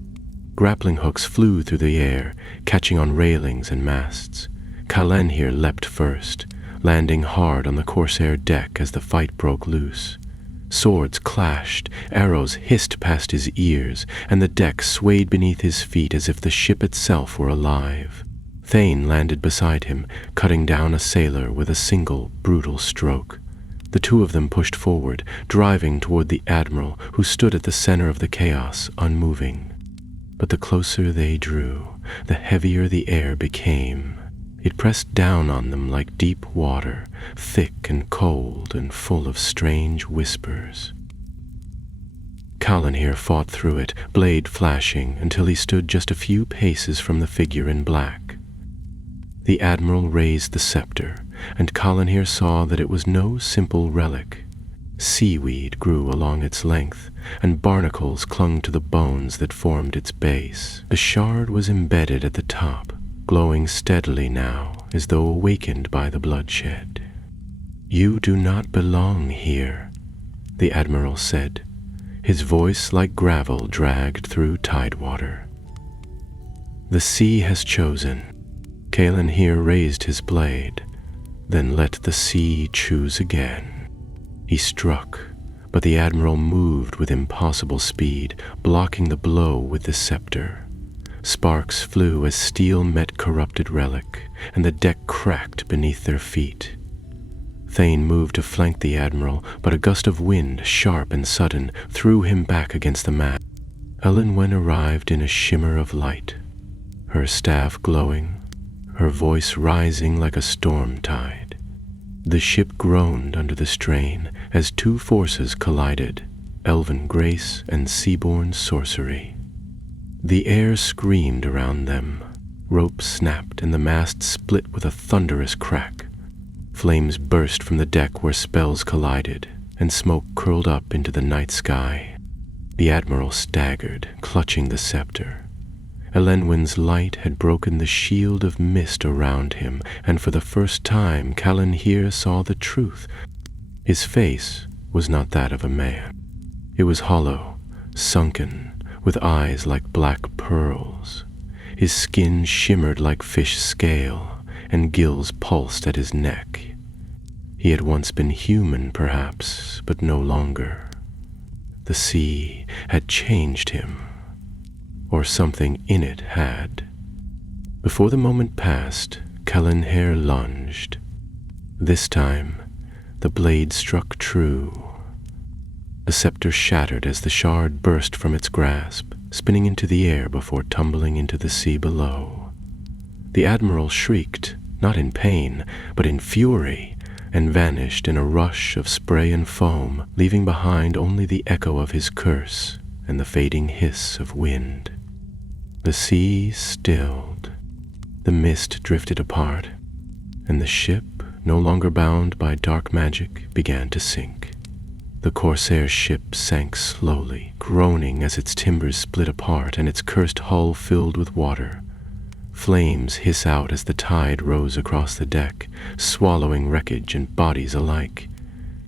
Grappling hooks flew through the air, catching on railings and masts. Calanhir leapt first, landing hard on the corsair deck as the fight broke loose. Swords clashed, arrows hissed past his ears, and the deck swayed beneath his feet as if the ship itself were alive. Thane landed beside him, cutting down a sailor with a single, brutal stroke. The two of them pushed forward, driving toward the admiral, who stood at the center of the chaos, unmoving. But the closer they drew, the heavier the air became. It pressed down on them like deep water, thick and cold and full of strange whispers. Calanhir fought through it, blade flashing, until he stood just a few paces from the figure in black. The admiral raised the scepter, and Calanhir saw that it was no simple relic. Seaweed grew along its length, and barnacles clung to the bones that formed its base. The shard was embedded at the top, glowing steadily now, as though awakened by the bloodshed. "You do not belong here," the admiral said, his voice like gravel dragged through tidewater. "The sea has chosen." Calanhir raised his blade, then let the sea choose again. He struck, but the admiral moved with impossible speed, blocking the blow with the scepter. Sparks flew as steel met corrupted relic, and the deck cracked beneath their feet. Thane moved to flank the admiral, but a gust of wind, sharp and sudden, threw him back against the mast. Elynwen arrived in a shimmer of light, her staff glowing, her voice rising like a storm tide. The ship groaned under the strain as two forces collided, elven grace and seaborn sorcery. The air screamed around them. Ropes snapped and the mast split with a thunderous crack. Flames burst from the deck where spells collided, and smoke curled up into the night sky. The admiral staggered, clutching the scepter. Elynwen's light had broken the shield of mist around him, and for the first time Calanhir saw the truth. His face was not that of a man. It was hollow, sunken, with eyes like black pearls. His skin shimmered like fish scale, and gills pulsed at his neck. He had once been human, perhaps, but no longer. The sea had changed him, or something in it had. Before the moment passed, Calanhir lunged. This time, the blade struck true. The scepter shattered as the shard burst from its grasp, spinning into the air before tumbling into the sea below. The admiral shrieked, not in pain, but in fury, and vanished in a rush of spray and foam, leaving behind only the echo of his curse and the fading hiss of wind. The sea stilled. The mist drifted apart, and the ship, no longer bound by dark magic, began to sink. The corsair ship sank slowly, groaning as its timbers split apart and its cursed hull filled with water. Flames hiss out as the tide rose across the deck, swallowing wreckage and bodies alike.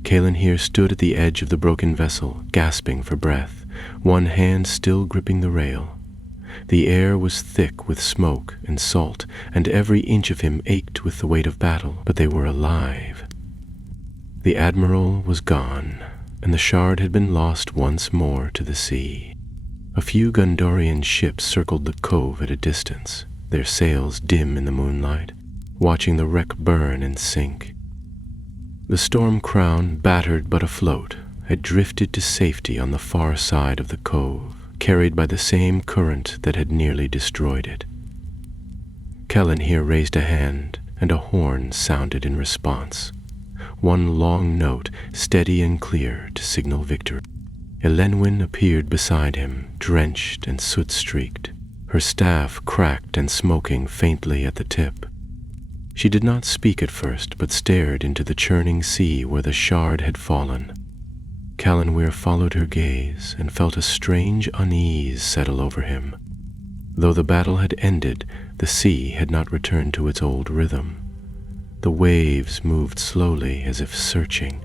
Calanhir stood at the edge of the broken vessel, gasping for breath, one hand still gripping the rail. The air was thick with smoke and salt, and every inch of him ached with the weight of battle, but they were alive. The admiral was gone, and the shard had been lost once more to the sea. A few Gondorian ships circled the cove at a distance, their sails dim in the moonlight, watching the wreck burn and sink. The Storm Crown, battered but afloat, had drifted to safety on the far side of the cove, carried by the same current that had nearly destroyed it. Kellen here raised a hand, and a horn sounded in response. One long note, steady and clear, to signal victory. Elenwen appeared beside him, drenched and soot-streaked, her staff cracked and smoking faintly at the tip. She did not speak at first, but stared into the churning sea where the shard had fallen. Callanweir followed her gaze and felt a strange unease settle over him. Though the battle had ended, the sea had not returned to its old rhythm. The waves moved slowly as if searching.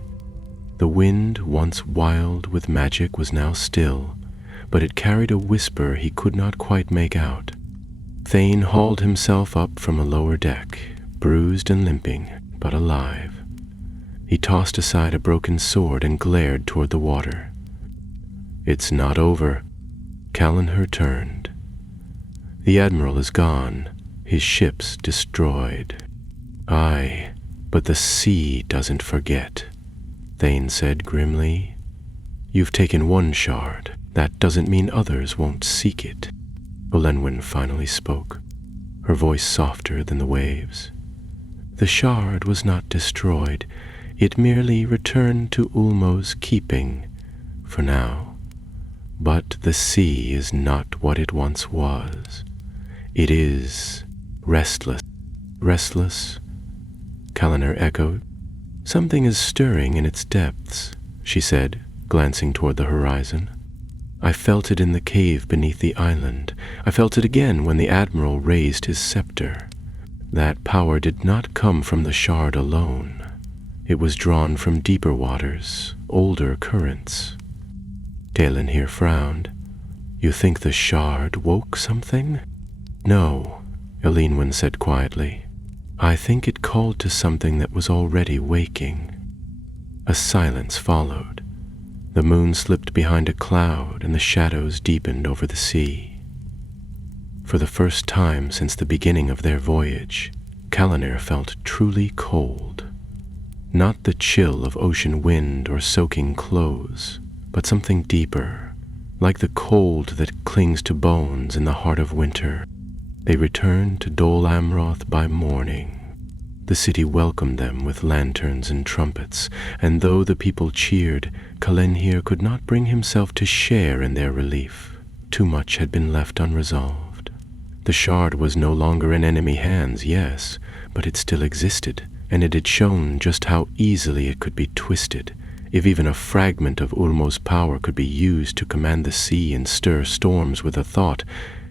The wind, once wild with magic, was now still, but it carried a whisper he could not quite make out. Thane hauled himself up from a lower deck, bruised and limping, but alive. He tossed aside a broken sword and glared toward the water. "It's not over." Callanher turned. "The admiral is gone, his ships destroyed." "Aye, but the sea doesn't forget," Thane said grimly. "You've taken one shard. That doesn't mean others won't seek it." Elenwen finally spoke, her voice softer than the waves. "The shard was not destroyed. It merely returned to Ulmo's keeping, for now. But the sea is not what it once was. It is restless." "Restless?" Callanher echoed. "Something is stirring in its depths," she said, glancing toward the horizon. "I felt it in the cave beneath the island. I felt it again when the admiral raised his scepter. That power did not come from the shard alone. It was drawn from deeper waters, older currents." Talon here frowned. "You think the shard woke something?" "No," Elenwen said quietly. "I think it called to something that was already waking." A silence followed. The moon slipped behind a cloud and the shadows deepened over the sea. For the first time since the beginning of their voyage, Callanher felt truly cold. Not the chill of ocean wind or soaking clothes, but something deeper, like the cold that clings to bones in the heart of winter. They returned to Dol Amroth by morning. The city welcomed them with lanterns and trumpets, and though the people cheered, Calenhir could not bring himself to share in their relief. Too much had been left unresolved. The shard was no longer in enemy hands, yes, but it still existed, and it had shown just how easily it could be twisted. If even a fragment of Ulmo's power could be used to command the sea and stir storms with a thought,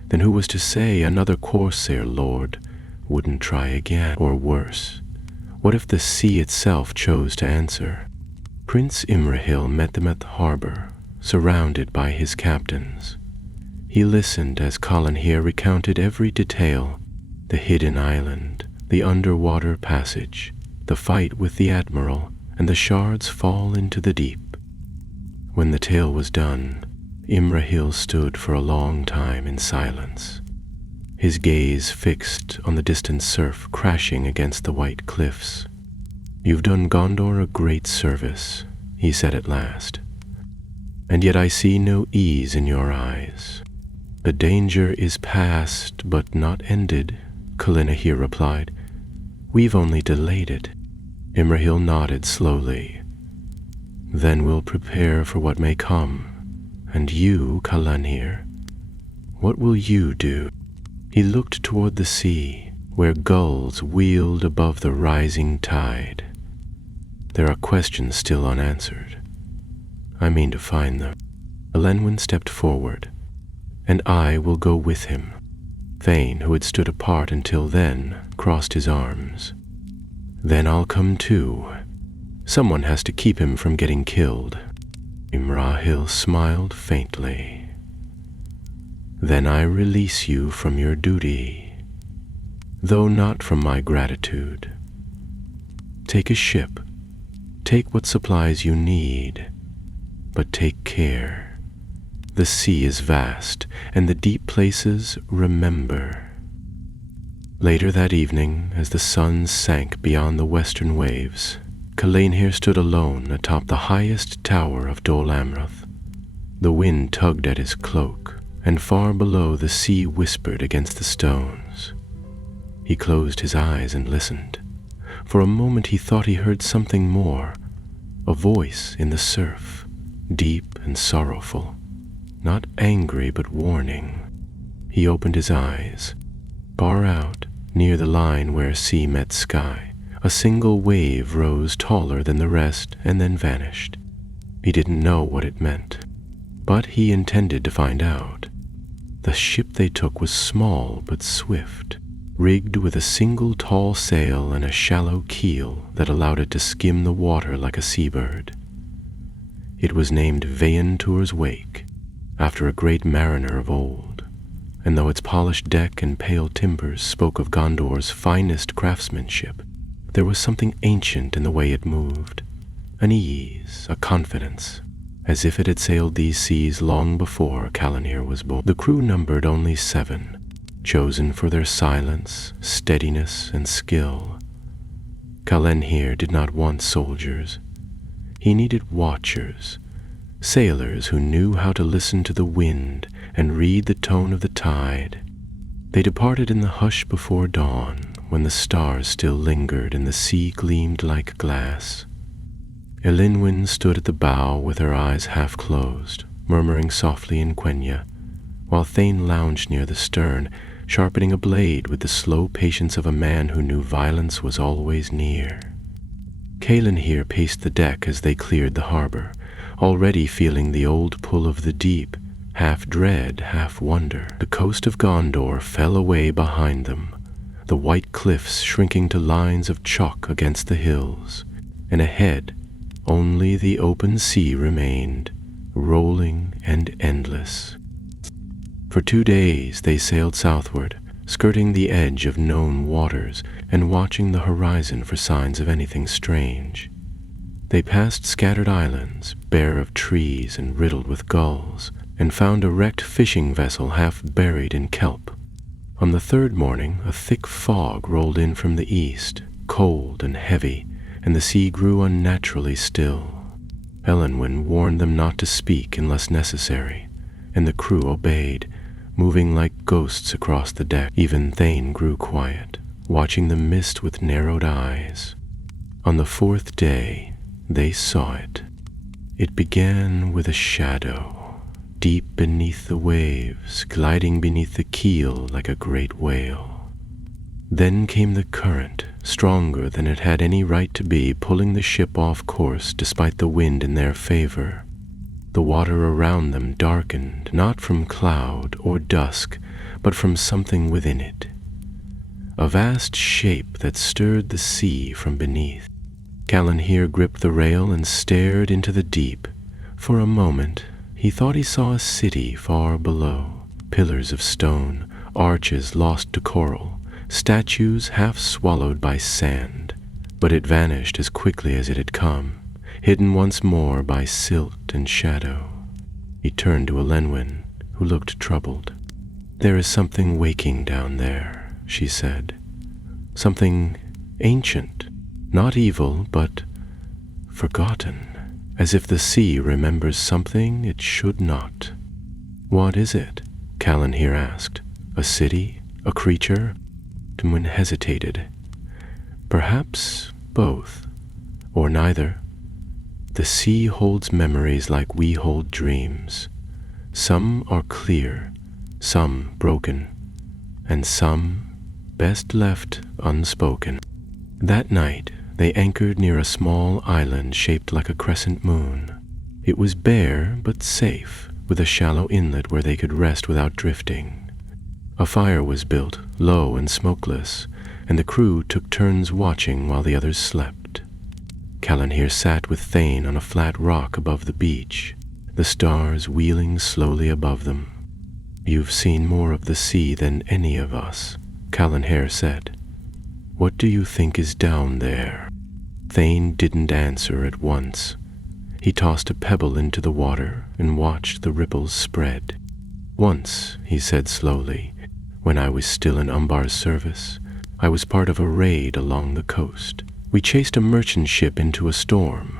then who was to say another Corsair lord wouldn't try again, or worse? What if the sea itself chose to answer? Prince Imrahil met them at the harbor, surrounded by his captains. He listened as Calenhir recounted every detail: the hidden island, the underwater passage, the fight with the admiral, and the shard's fall into the deep. When the tale was done, Imrahil stood for a long time in silence, his gaze fixed on the distant surf crashing against the white cliffs. "You've done Gondor a great service," he said at last, "and yet I see no ease in your eyes." "The danger is past, but not ended," Calenhir replied. "We've only delayed it." Imrahil nodded slowly. "Then we'll prepare for what may come. And you, Calenhir, what will you do?" He looked toward the sea, where gulls wheeled above the rising tide. "There are questions still unanswered. I mean to find them." Elenwen stepped forward. "And I will go with him." Thane, who had stood apart until then, crossed his arms. "Then I'll come too. Someone has to keep him from getting killed." Imrahil smiled faintly. Then I release you from your duty, though not from my gratitude. Take a ship, take what supplies you need, but take care. The sea is vast, and the deep places remember. Later that evening, as the sun sank beyond the western waves, Calanhir stood alone atop the highest tower of Dol Amroth. The wind tugged at his cloak, and far below the sea whispered against the stones. He closed his eyes and listened. For a moment he thought he heard something more, a voice in the surf, deep and sorrowful, not angry but warning. He opened his eyes. Far out, near the line where sea met sky, a single wave rose taller than the rest and then vanished. He didn't know what it meant, but he intended to find out. The ship they took was small but swift, rigged with a single tall sail and a shallow keel that allowed it to skim the water like a seabird. It was named Vayentur's Wake, after a great mariner of old, and though its polished deck and pale timbers spoke of Gondor's finest craftsmanship, there was something ancient in the way it moved, an ease, a confidence, as if it had sailed these seas long before Calanhir was born. The crew numbered only 7, chosen for their silence, steadiness, and skill. Calanhir did not want soldiers. He needed watchers, sailors who knew how to listen to the wind and read the tone of the tide. They departed in the hush before dawn, when the stars still lingered and the sea gleamed like glass. Elinwen stood at the bow with her eyes half closed, murmuring softly in Quenya, while Thane lounged near the stern, sharpening a blade with the slow patience of a man who knew violence was always near. Calanhir paced the deck as they cleared the harbor, already feeling the old pull of the deep, half dread, half wonder. The coast of Gondor fell away behind them, the white cliffs shrinking to lines of chalk against the hills, and ahead only the open sea remained, rolling and endless. For 2 days they sailed southward, skirting the edge of known waters and watching the horizon for signs of anything strange. They passed scattered islands, bare of trees and riddled with gulls, and found a wrecked fishing vessel half buried in kelp. On the 3rd morning, a thick fog rolled in from the east, cold and heavy, and the sea grew unnaturally still. Elenwen warned them not to speak unless necessary, and the crew obeyed, moving like ghosts across the deck. Even Thane grew quiet, watching the mist with narrowed eyes. On the 4th day, they saw it. It began with a shadow, deep beneath the waves, gliding beneath the keel like a great whale. Then came the current, stronger than it had any right to be, pulling the ship off course despite the wind in their favor. The water around them darkened, not from cloud or dusk, but from something within it. A vast shape that stirred the sea from beneath. Calanhir gripped the rail and stared into the deep. For a moment, he thought he saw a city far below, pillars of stone, arches lost to coral, statues half swallowed by sand. But it vanished as quickly as it had come, hidden once more by silt and shadow. He turned to Elenwen, who looked troubled. "There is something waking down there," she said. "Something ancient, not evil, but forgotten, as if the sea remembers something it should not." "What is it?" Calanhir asked. "A city? A creature?" Elenwen hesitated. "Perhaps both, or neither. The sea holds memories like we hold dreams. Some are clear, some broken, and some best left unspoken." That night, they anchored near a small island shaped like a crescent moon. It was bare but safe, with a shallow inlet where they could rest without drifting. A fire was built, low and smokeless, and the crew took turns watching while the others slept. Calanhir sat with Thane on a flat rock above the beach, the stars wheeling slowly above them. "You've seen more of the sea than any of us," Calenhare said. "What do you think is down there?" Thane didn't answer at once. He tossed a pebble into the water and watched the ripples spread. "Once," he said slowly, "when I was still in Umbar's service, I was part of a raid along the coast. We chased a merchant ship into a storm,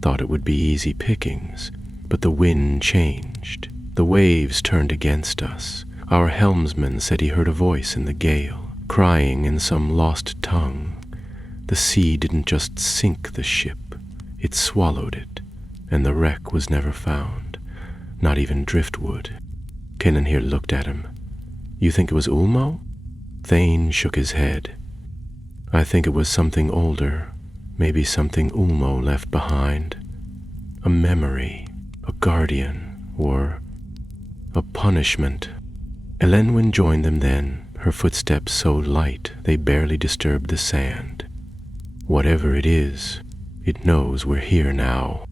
thought it would be easy pickings, but the wind changed. The waves turned against us. Our helmsman said he heard a voice in the gale, crying in some lost tongue. The sea didn't just sink the ship, it swallowed it, and the wreck was never found, not even driftwood." Calenhare looked at him. "You think it was Ulmo?" Thane shook his head. "I think it was something older, maybe something Ulmo left behind. A memory, a guardian, or a punishment." Elenwen joined them then, her footsteps so light they barely disturbed the sand. "Whatever it is, it knows we're here now."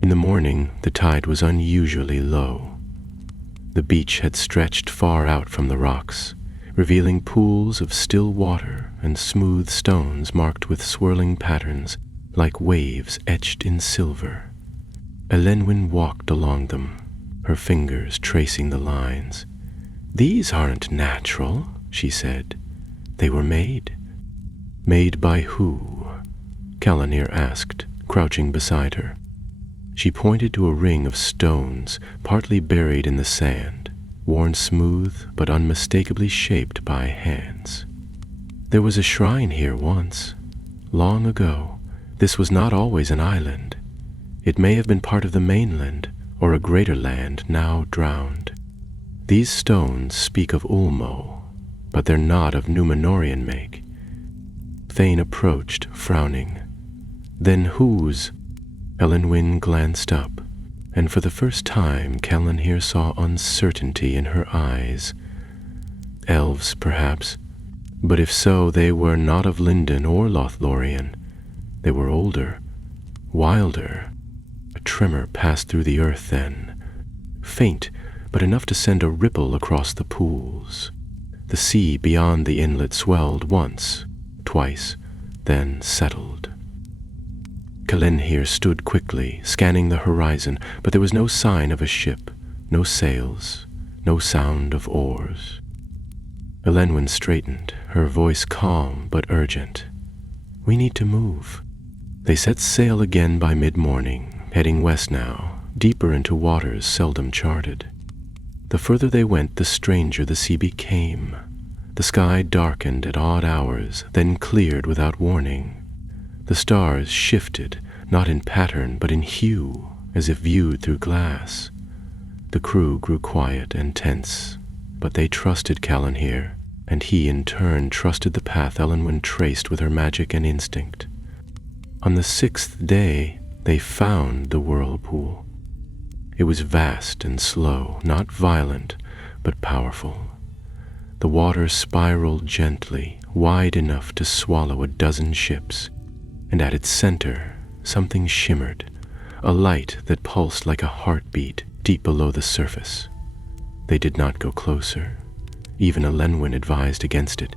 In the morning, the tide was unusually low. The beach had stretched far out from the rocks, revealing pools of still water and smooth stones marked with swirling patterns like waves etched in silver. Elenwen walked along them, her fingers tracing the lines. "These aren't natural," she said. "They were made." "Made by who?" Calenhare asked, crouching beside her. She pointed to a ring of stones, partly buried in the sand, worn smooth but unmistakably shaped by hands. "There was a shrine here once. Long ago. This was not always an island. It may have been part of the mainland, or a greater land now drowned. These stones speak of Ulmo, but they're not of Númenórean make." Thane approached, frowning. "Then whose?" Elenwen glanced up, and for the first time Calenhare saw uncertainty in her eyes. "Elves, perhaps, but if so, they were not of Lindon or Lothlorien. They were older, wilder." A tremor passed through the earth then, faint, but enough to send a ripple across the pools. The sea beyond the inlet swelled once, twice, then settled. Calenhare stood quickly, scanning the horizon, but there was no sign of a ship, no sails, no sound of oars. Elenwen straightened, her voice calm but urgent. "We need to move." They set sail again by mid-morning, heading west now, deeper into waters seldom charted. The further they went, the stranger the sea became. The sky darkened at odd hours, then cleared without warning. The stars shifted, not in pattern but in hue, as if viewed through glass. The crew grew quiet and tense, but they trusted Calenhare, and he in turn trusted the path Elenwen traced with her magic and instinct. On the 6th day, they found the whirlpool. It was vast and slow, not violent, but powerful. The water spiraled gently, wide enough to swallow a dozen ships, and at its center, something shimmered, a light that pulsed like a heartbeat deep below the surface. They did not go closer. Even Elenwen advised against it,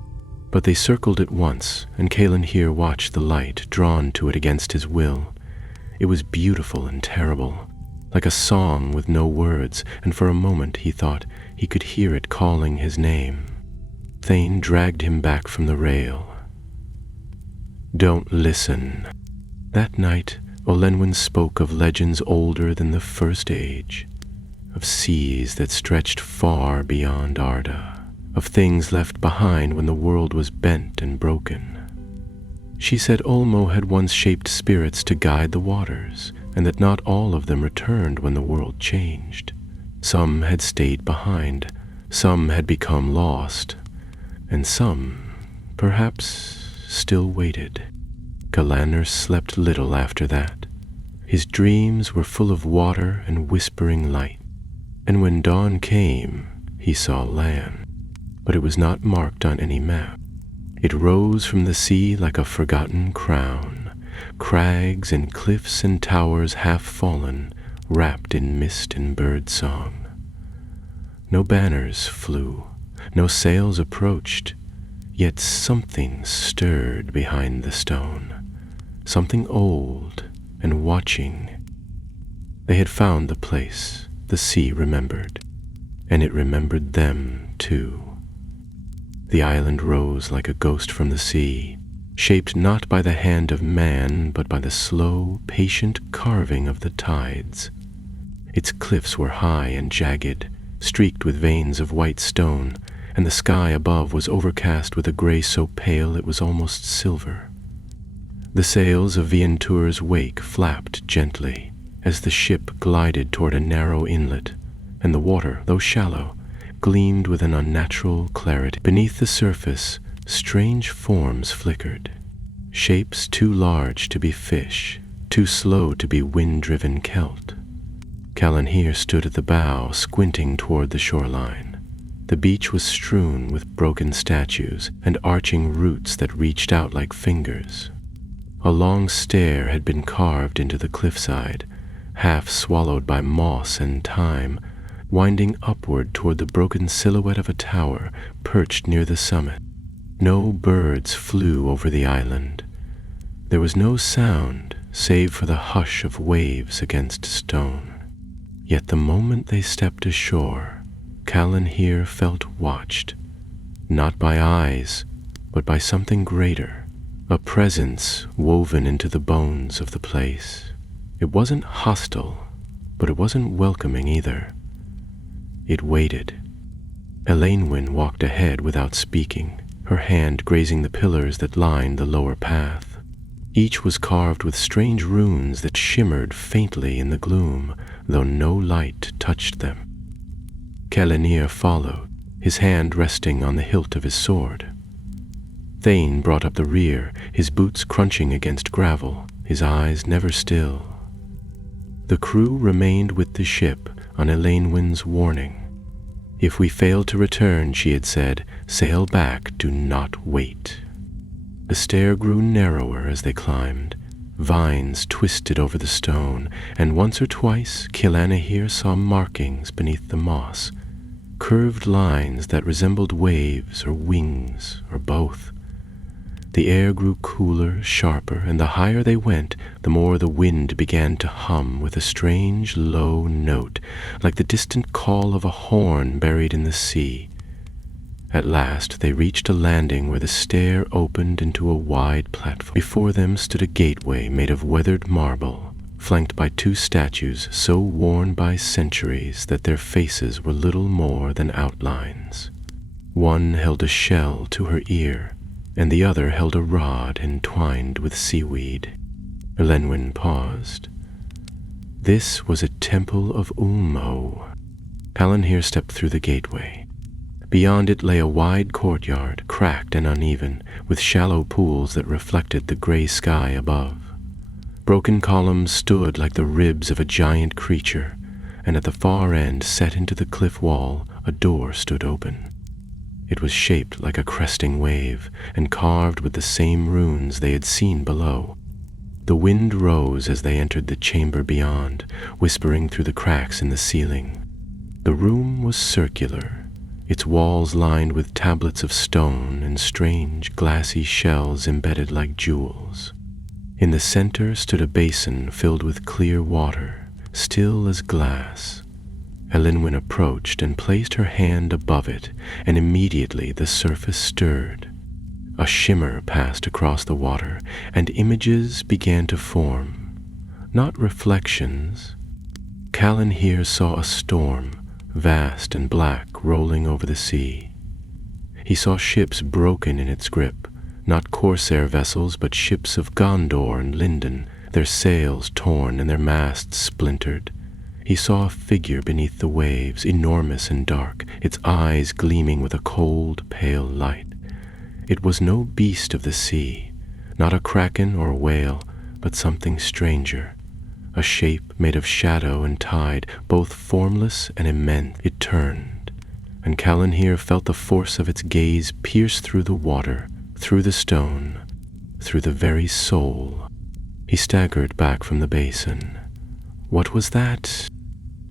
but they circled it once, and Calenhare watched the light, drawn to it against his will. It was beautiful and terrible, like a song with no words, and for a moment he thought he could hear it calling his name. Thane dragged him back from the rail. "Don't listen." That night, Elenwen spoke of legends older than the First Age, of seas that stretched far beyond Arda, of things left behind when the world was bent and broken. She said Ulmo had once shaped spirits to guide the waters, and that not all of them returned when the world changed. Some had stayed behind, some had become lost, and some, perhaps, still waited. Calenhare slept little after that. His dreams were full of water and whispering light, and when dawn came, he saw land, but it was not marked on any map. It rose from the sea like a forgotten crown, crags and cliffs and towers half fallen, wrapped in mist and bird song. No banners flew, no sails approached, yet something stirred behind the stone, something old and watching. They had found the place the sea remembered, and it remembered them too. The island rose like a ghost from the sea, shaped not by the hand of man, but by the slow, patient carving of the tides. Its cliffs were high and jagged, streaked with veins of white stone, and the sky above was overcast with a gray so pale it was almost silver. The sails of Vientur's wake flapped gently as the ship glided toward a narrow inlet, and the water, though shallow, gleamed with an unnatural clarity. Beneath the surface, strange forms flickered, shapes too large to be fish, too slow to be wind-driven Celt. Calanhir stood at the bow, squinting toward the shoreline. The beach was strewn with broken statues and arching roots that reached out like fingers. A long stair had been carved into the cliffside, half swallowed by moss and time, winding upward toward the broken silhouette of a tower perched near the summit. No birds flew over the island. There was no sound save for the hush of waves against stone. Yet the moment they stepped ashore, Calanhir felt watched, not by eyes, but by something greater, a presence woven into the bones of the place. It wasn't hostile, but it wasn't welcoming either. It waited. Elainwyn walked ahead without speaking, her hand grazing the pillars that lined the lower path. Each was carved with strange runes that shimmered faintly in the gloom, though no light touched them. Calanhir followed, his hand resting on the hilt of his sword. Thane brought up the rear, his boots crunching against gravel, his eyes never still. The crew remained with the ship on Elainwyn's warning. If we fail to return, she had said, sail back, do not wait. The stair grew narrower as they climbed. Vines twisted over the stone, and once or twice Calanhir saw markings beneath the moss, curved lines that resembled waves or wings or both. The air grew cooler, sharper, and the higher they went, the more the wind began to hum with a strange low note, like the distant call of a horn buried in the sea. At last they reached a landing where the stair opened into a wide platform. Before them stood a gateway made of weathered marble, flanked by two statues so worn by centuries that their faces were little more than outlines. One held a shell to her ear, and the other held a rod entwined with seaweed. Elainwyn paused. This was a temple of Ulmo. Calanhir stepped through the gateway. Beyond it lay a wide courtyard, cracked and uneven, with shallow pools that reflected the gray sky above. Broken columns stood like the ribs of a giant creature, and at the far end, set into the cliff wall, a door stood open. It was shaped like a cresting wave, and carved with the same runes they had seen below. The wind rose as they entered the chamber beyond, whispering through the cracks in the ceiling. The room was circular, its walls lined with tablets of stone and strange glassy shells embedded like jewels. In the center stood a basin filled with clear water, still as glass. Elainwyn approached and placed her hand above it, and immediately the surface stirred. A shimmer passed across the water, and images began to form. Not reflections. Calanhir saw a storm, vast and black, rolling over the sea. He saw ships broken in its grip, not corsair vessels, but ships of Gondor and Lindon, their sails torn and their masts splintered. He saw a figure beneath the waves, enormous and dark, its eyes gleaming with a cold, pale light. It was no beast of the sea, not a kraken or a whale, but something stranger, a shape made of shadow and tide, both formless and immense. It turned, and Calanhir felt the force of its gaze pierce through the water, through the stone, through the very soul. He staggered back from the basin. What was that?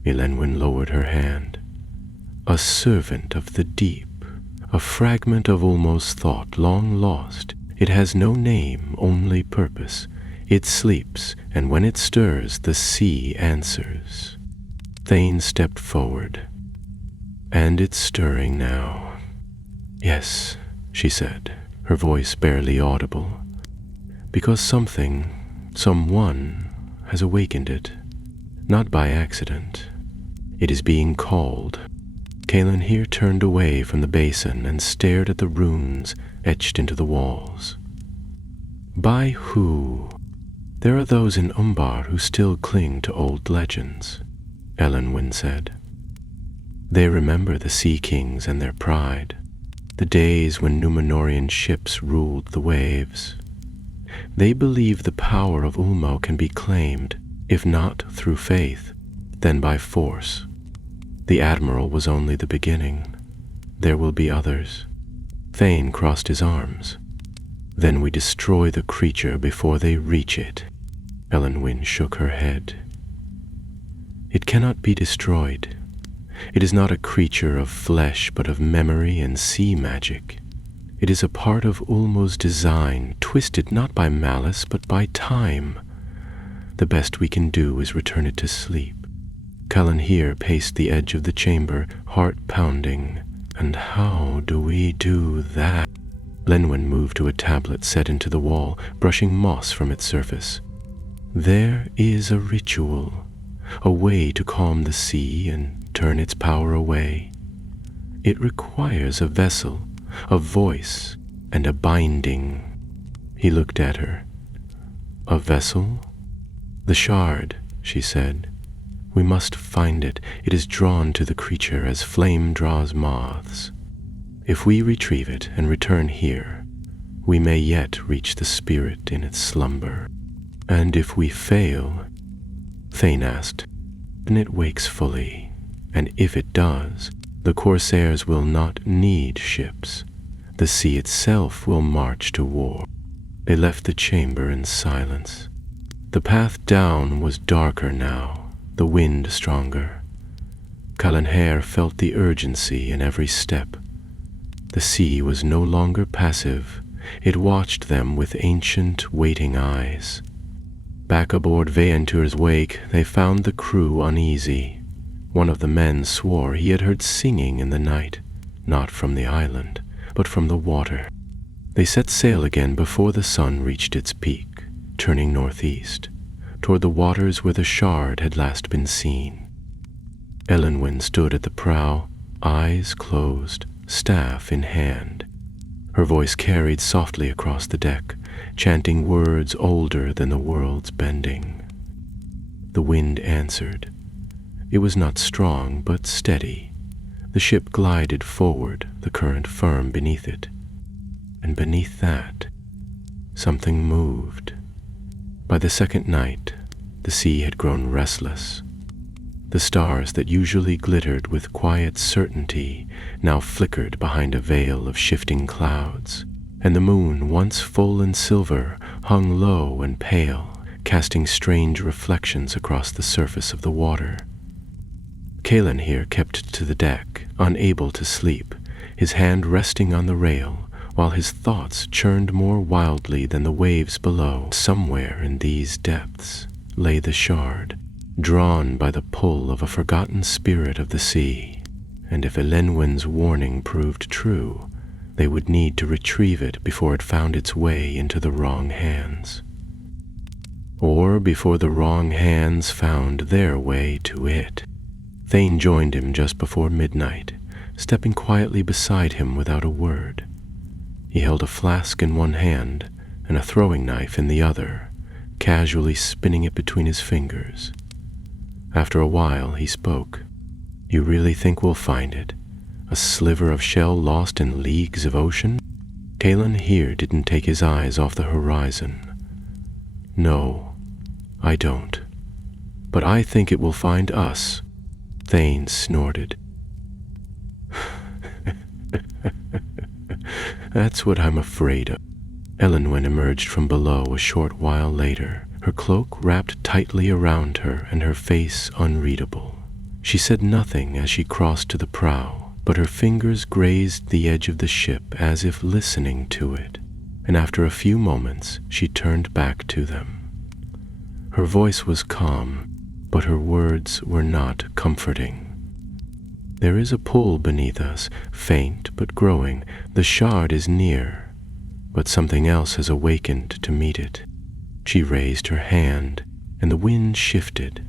Elenwen lowered her hand. A servant of the deep, a fragment of Ulmo's thought long lost. It has no name, only purpose. It sleeps, and when it stirs, the sea answers. Thane stepped forward. And it's stirring now. Yes, she said, her voice barely audible. Because someone has awakened it. Not by accident. It is being called. Kaelin here turned away from the basin and stared at the runes etched into the walls. By who? There are those in Umbar who still cling to old legends, Elenwen said. They remember the Sea Kings and their pride, the days when Númenórean ships ruled the waves. They believe the power of Ulmo can be claimed, if not through faith, then by force. The Admiral was only the beginning. There will be others. Thane crossed his arms. Then we destroy the creature before they reach it. Elenwen shook her head. It cannot be destroyed. It is not a creature of flesh, but of memory and sea magic. It is a part of Ulmo's design, twisted not by malice, but by time. The best we can do is return it to sleep. Callan here paced the edge of the chamber, heart pounding. And how do we do that? Lenwen moved to a tablet set into the wall, brushing moss from its surface. There is a ritual, a way to calm the sea and turn its power away. It requires a vessel, a voice, and a binding. He looked at her. A vessel? The shard, she said. We must find it. It is drawn to the creature as flame draws moths. If we retrieve it and return here, we may yet reach the spirit in its slumber. And if we fail, Thane asked, then it wakes fully, and if it does, the Corsairs will not need ships. The sea itself will march to war. They left the chamber in silence. The path down was darker now, the wind stronger. Calenhair felt the urgency in every step. The sea was no longer passive. It watched them with ancient, waiting eyes. Back aboard Veantur's wake, they found the crew uneasy. One of the men swore he had heard singing in the night, not from the island, but from the water. They set sail again before the sun reached its peak, turning northeast, toward the waters where the shard had last been seen. Elenwen stood at the prow, eyes closed, staff in hand. Her voice carried softly across the deck, chanting words older than the world's bending. The wind answered. It was not strong, but steady. The ship glided forward, the current firm beneath it. And beneath that, something moved. By the second night, the sea had grown restless. The stars that usually glittered with quiet certainty now flickered behind a veil of shifting clouds, and the moon, once full and silver, hung low and pale, casting strange reflections across the surface of the water. Kaelin here kept to the deck, unable to sleep, his hand resting on the rail, while his thoughts churned more wildly than the waves below. Somewhere in these depths lay the shard, drawn by the pull of a forgotten spirit of the sea, and if Elenwen's warning proved true, they would need to retrieve it before it found its way into the wrong hands. Or before the wrong hands found their way to it. Thane joined him just before midnight, stepping quietly beside him without a word. He held a flask in one hand and a throwing knife in the other, casually spinning it between his fingers. After a while, he spoke. You really think we'll find it? A sliver of shell lost in leagues of ocean? Kaelin here didn't take his eyes off the horizon. No, I don't. But I think it will find us. Thane snorted. That's what I'm afraid of. Elenwen emerged from below a short while later, her cloak wrapped tightly around her and her face unreadable. She said nothing as she crossed to the prow, but her fingers grazed the edge of the ship as if listening to it, and after a few moments she turned back to them. Her voice was calm, but her words were not comforting. There is a pull beneath us, faint but growing. The shard is near, but something else has awakened to meet it. She raised her hand, and the wind shifted.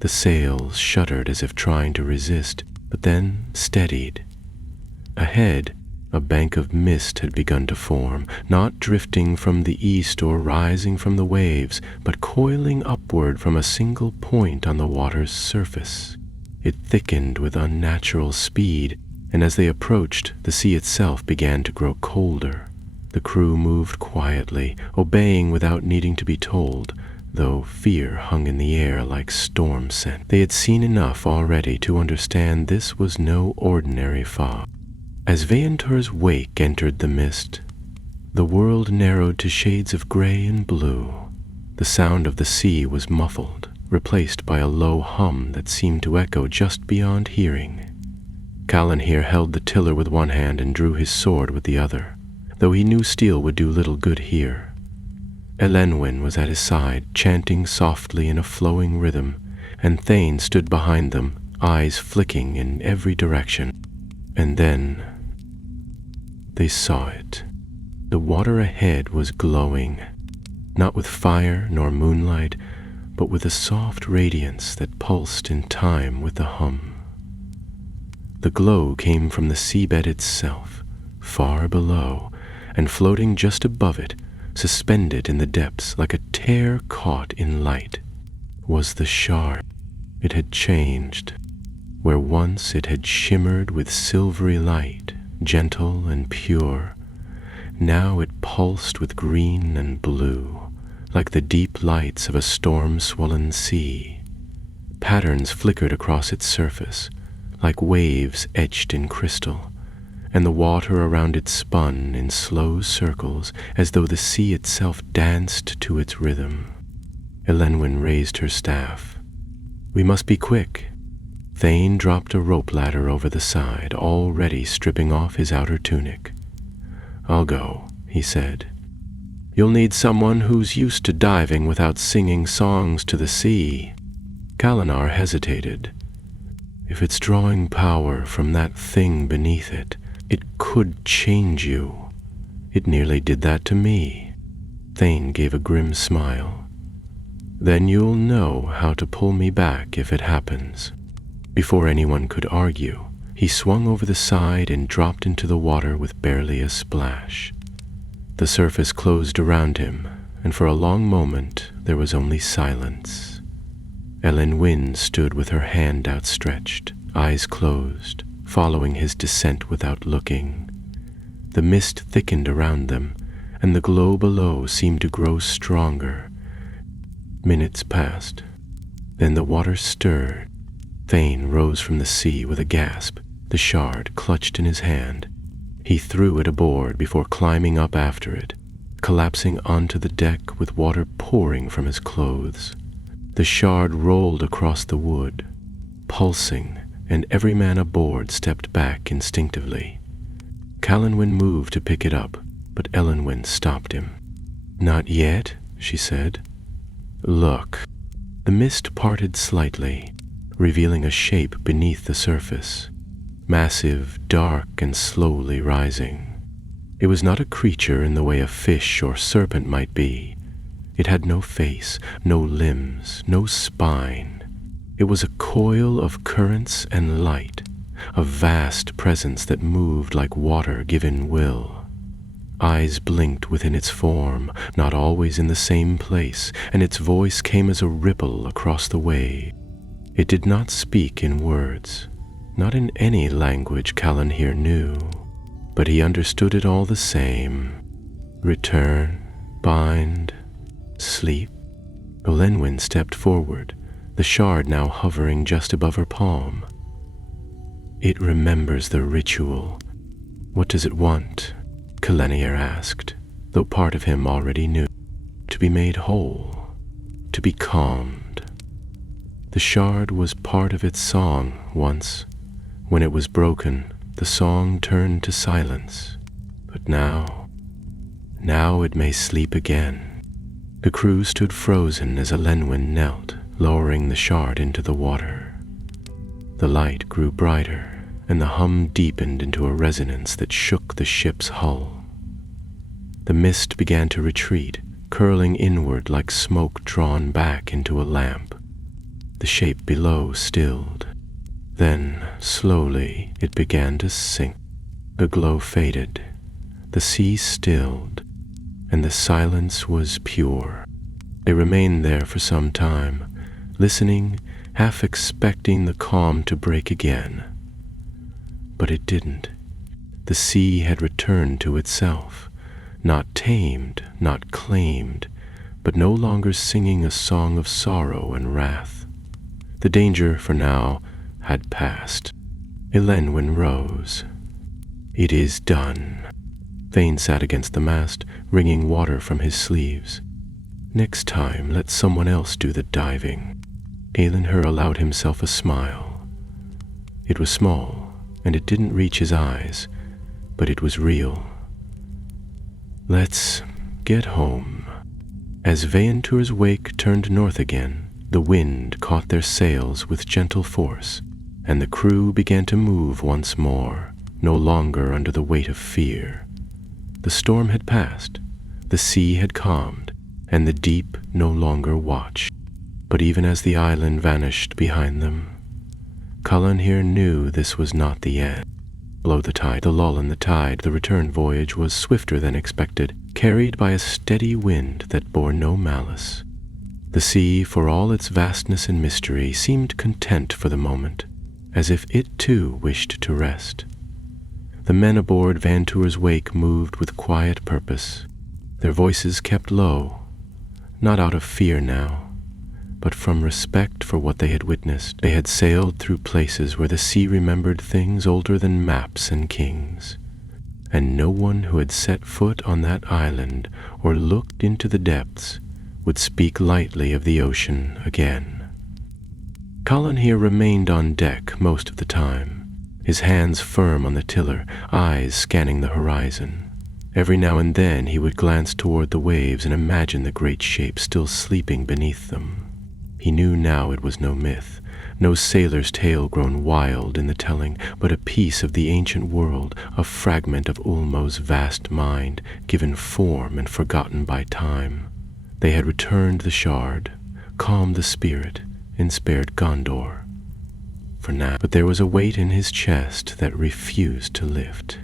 The sails shuddered as if trying to resist, but then steadied. Ahead, a bank of mist had begun to form, not drifting from the east or rising from the waves, but coiling upward from a single point on the water's surface. It thickened with unnatural speed, and as they approached, the sea itself began to grow colder. The crew moved quietly, obeying without needing to be told, though fear hung in the air like storm scent. They had seen enough already to understand this was no ordinary fog. As Veantur's wake entered the mist, the world narrowed to shades of gray and blue. The sound of the sea was muffled, replaced by a low hum that seemed to echo just beyond hearing. Callan here held the tiller with one hand and drew his sword with the other, though he knew steel would do little good here. Elenwen was at his side, chanting softly in a flowing rhythm, and Thane stood behind them, eyes flicking in every direction. And then they saw it. The water ahead was glowing, not with fire nor moonlight, but with a soft radiance that pulsed in time with the hum. The glow came from the seabed itself, far below, and floating just above it, suspended in the depths like a tear caught in light, was the shard. It had changed. Where once it had shimmered with silvery light, gentle and pure, now it pulsed with green and blue, like the deep lights of a storm-swollen sea. Patterns flickered across its surface, like waves etched in crystal, and the water around it spun in slow circles as though the sea itself danced to its rhythm. Elenwen raised her staff. "We must be quick." Thane dropped a rope ladder over the side, already stripping off his outer tunic. "I'll go," he said. "You'll need someone who's used to diving without singing songs to the sea." Kalinar hesitated. "If it's drawing power from that thing beneath it, it could change you. It nearly did that to me." Thane gave a grim smile. "Then you'll know how to pull me back if it happens." Before anyone could argue, he swung over the side and dropped into the water with barely a splash. The surface closed around him, and for a long moment there was only silence. Elenwen stood with her hand outstretched, eyes closed, following his descent without looking. The mist thickened around them, and the glow below seemed to grow stronger. Minutes passed. Then the water stirred. Thane rose from the sea with a gasp, the shard clutched in his hand. He threw it aboard before climbing up after it, collapsing onto the deck with water pouring from his clothes. The shard rolled across the wood, pulsing, and every man aboard stepped back instinctively. Callanwyn moved to pick it up, but Elenwen stopped him. "Not yet," she said. "Look." The mist parted slightly, revealing a shape beneath the surface, massive, dark, and slowly rising. It was not a creature in the way a fish or serpent might be. It had no face, no limbs, no spine. It was a coil of currents and light, a vast presence that moved like water given will. Eyes blinked within its form, not always in the same place, and its voice came as a ripple across the wave. It did not speak in words, not in any language Callan here knew, but he understood it all the same. Return, bind, sleep. Elenwen stepped forward, the shard now hovering just above her palm. "It remembers the ritual. What does it want?" Kalenier asked, though part of him already knew. "To be made whole." to be calmed. The shard was part of its song once. When it was broken, the song turned to silence. But now it may sleep again. The crew stood frozen as Elenwen knelt, lowering the shard into the water. The light grew brighter, and the hum deepened into a resonance that shook the ship's hull. The mist began to retreat, curling inward like smoke drawn back into a lamp. The shape below stilled. Then, slowly, it began to sink. The glow faded, the sea stilled, and the silence was pure. They remained there for some time, listening, half expecting the calm to break again. But it didn't. The sea had returned to itself, not tamed, not claimed, but no longer singing a song of sorrow and wrath. The danger, for now, had passed. Elenwen rose. "It is done." Thane sat against the mast, wringing water from his sleeves. "Next time, let someone else do the diving." Aelinher allowed himself a smile. It was small, and it didn't reach his eyes, but it was real. "Let's get home." As Vaentur's wake turned north again, the wind caught their sails with gentle force, and the crew began to move once more, no longer under the weight of fear. The storm had passed, the sea had calmed, and the deep no longer watched. But even as the island vanished behind them, Calanhir knew this was not the end. Below the tide, the lull in the tide, the return voyage was swifter than expected, carried by a steady wind that bore no malice. The sea, for all its vastness and mystery, seemed content for the moment, as if it too wished to rest. The men aboard Vaentur's wake moved with quiet purpose, their voices kept low, not out of fear now, but from respect for what they had witnessed. They had sailed through places where the sea remembered things older than maps and kings, and no one who had set foot on that island or looked into the depths would speak lightly of the ocean again. Calanhir remained on deck most of the time, his hands firm on the tiller, eyes scanning the horizon. Every now and then he would glance toward the waves and imagine the great shape still sleeping beneath them. He knew now it was no myth, no sailor's tale grown wild in the telling, but a piece of the ancient world, a fragment of Ulmo's vast mind, given form and forgotten by time. They had returned the shard, calmed the spirit, and spared Gondor. For now, but there was a weight in his chest that refused to lift.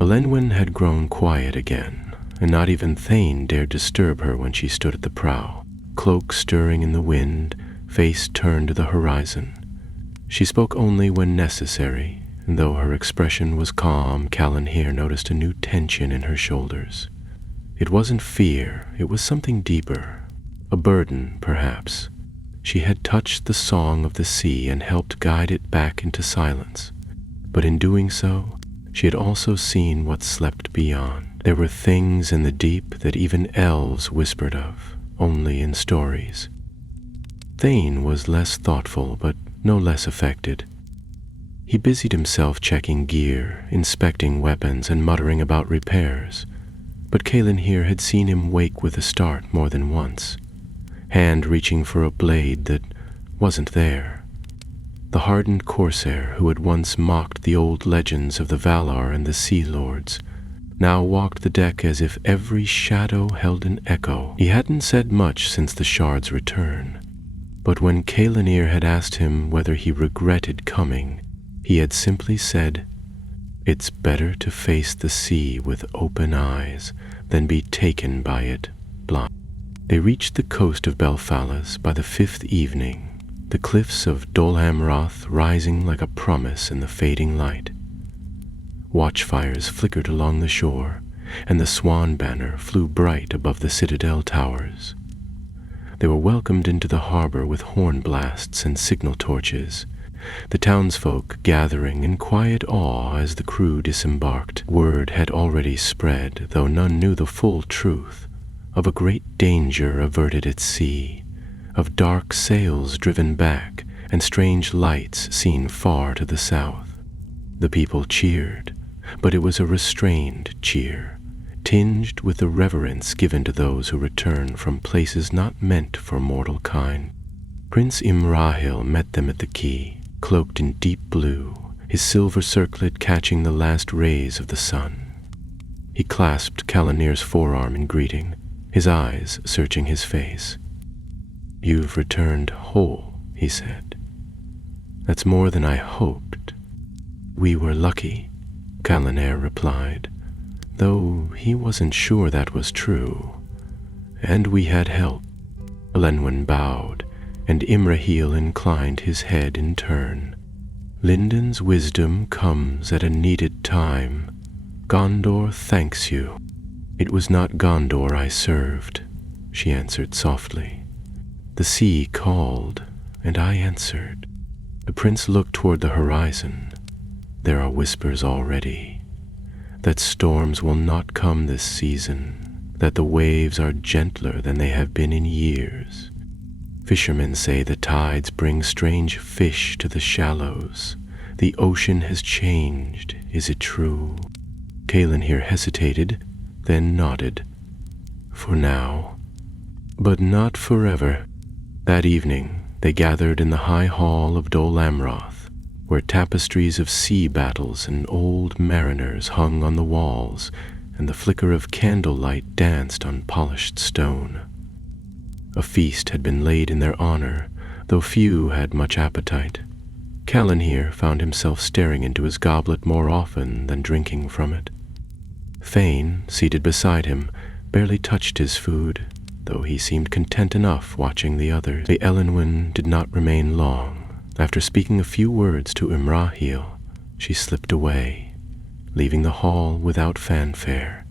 Elenwen had grown quiet again, and not even Thane dared disturb her when she stood at the prow, cloak stirring in the wind, face turned to the horizon. She spoke only when necessary, and though her expression was calm, Calanhir noticed a new tension in her shoulders. It wasn't fear, it was something deeper, a burden, perhaps. She had touched the song of the sea and helped guide it back into silence, but in doing so, she had also seen what slept beyond. There were things in the deep that even elves whispered of, only in stories. Thane was less thoughtful, but no less affected. He busied himself checking gear, inspecting weapons, and muttering about repairs. But Calanhir had seen him wake with a start more than once, hand reaching for a blade that wasn't there. The hardened corsair who had once mocked the old legends of the Valar and the Sea Lords now walked the deck as if every shadow held an echo. He hadn't said much since the shard's return, but when Calanhir had asked him whether he regretted coming, he had simply said, "It's better to face the sea with open eyes than be taken by it blind." They reached the coast of Belfalas by the 5th evening, the cliffs of Dol Amroth rising like a promise in the fading light. Watchfires flickered along the shore, and the swan banner flew bright above the citadel towers. They were welcomed into the harbor with horn blasts and signal torches, the townsfolk gathering in quiet awe as the crew disembarked. Word had already spread, though none knew the full truth, of a great danger averted at sea, of dark sails driven back and strange lights seen far to the south. The people cheered, but it was a restrained cheer, tinged with the reverence given to those who return from places not meant for mortal kind. Prince Imrahil met them at the quay, cloaked in deep blue, his silver circlet catching the last rays of the sun. He clasped Calanir's forearm in greeting, his eyes searching his face. "You've returned whole," he said. "That's more than I hoped." "We were lucky," Calanir replied, though he wasn't sure that was true. "And we had help." Elenwen bowed, and Imrahil inclined his head in turn. "Linden's wisdom comes at a needed time. Gondor thanks you." "It was not Gondor I served," she answered softly. "The sea called, and I answered." The prince looked toward the horizon. "There are whispers already that storms will not come this season, that the waves are gentler than they have been in years. Fishermen say the tides bring strange fish to the shallows. The ocean has changed. Is it true?" Calanir hesitated, then nodded. "For now, but not forever." That evening, they gathered in the high hall of Dol Amroth, where tapestries of sea battles and old mariners hung on the walls, and the flicker of candlelight danced on polished stone. A feast had been laid in their honor, though few had much appetite. Calanir found himself staring into his goblet more often than drinking from it. Thane, seated beside him, barely touched his food, though he seemed content enough watching the others. The Elenwen did not remain long. After speaking a few words to Imrahil, she slipped away, leaving the hall without fanfare.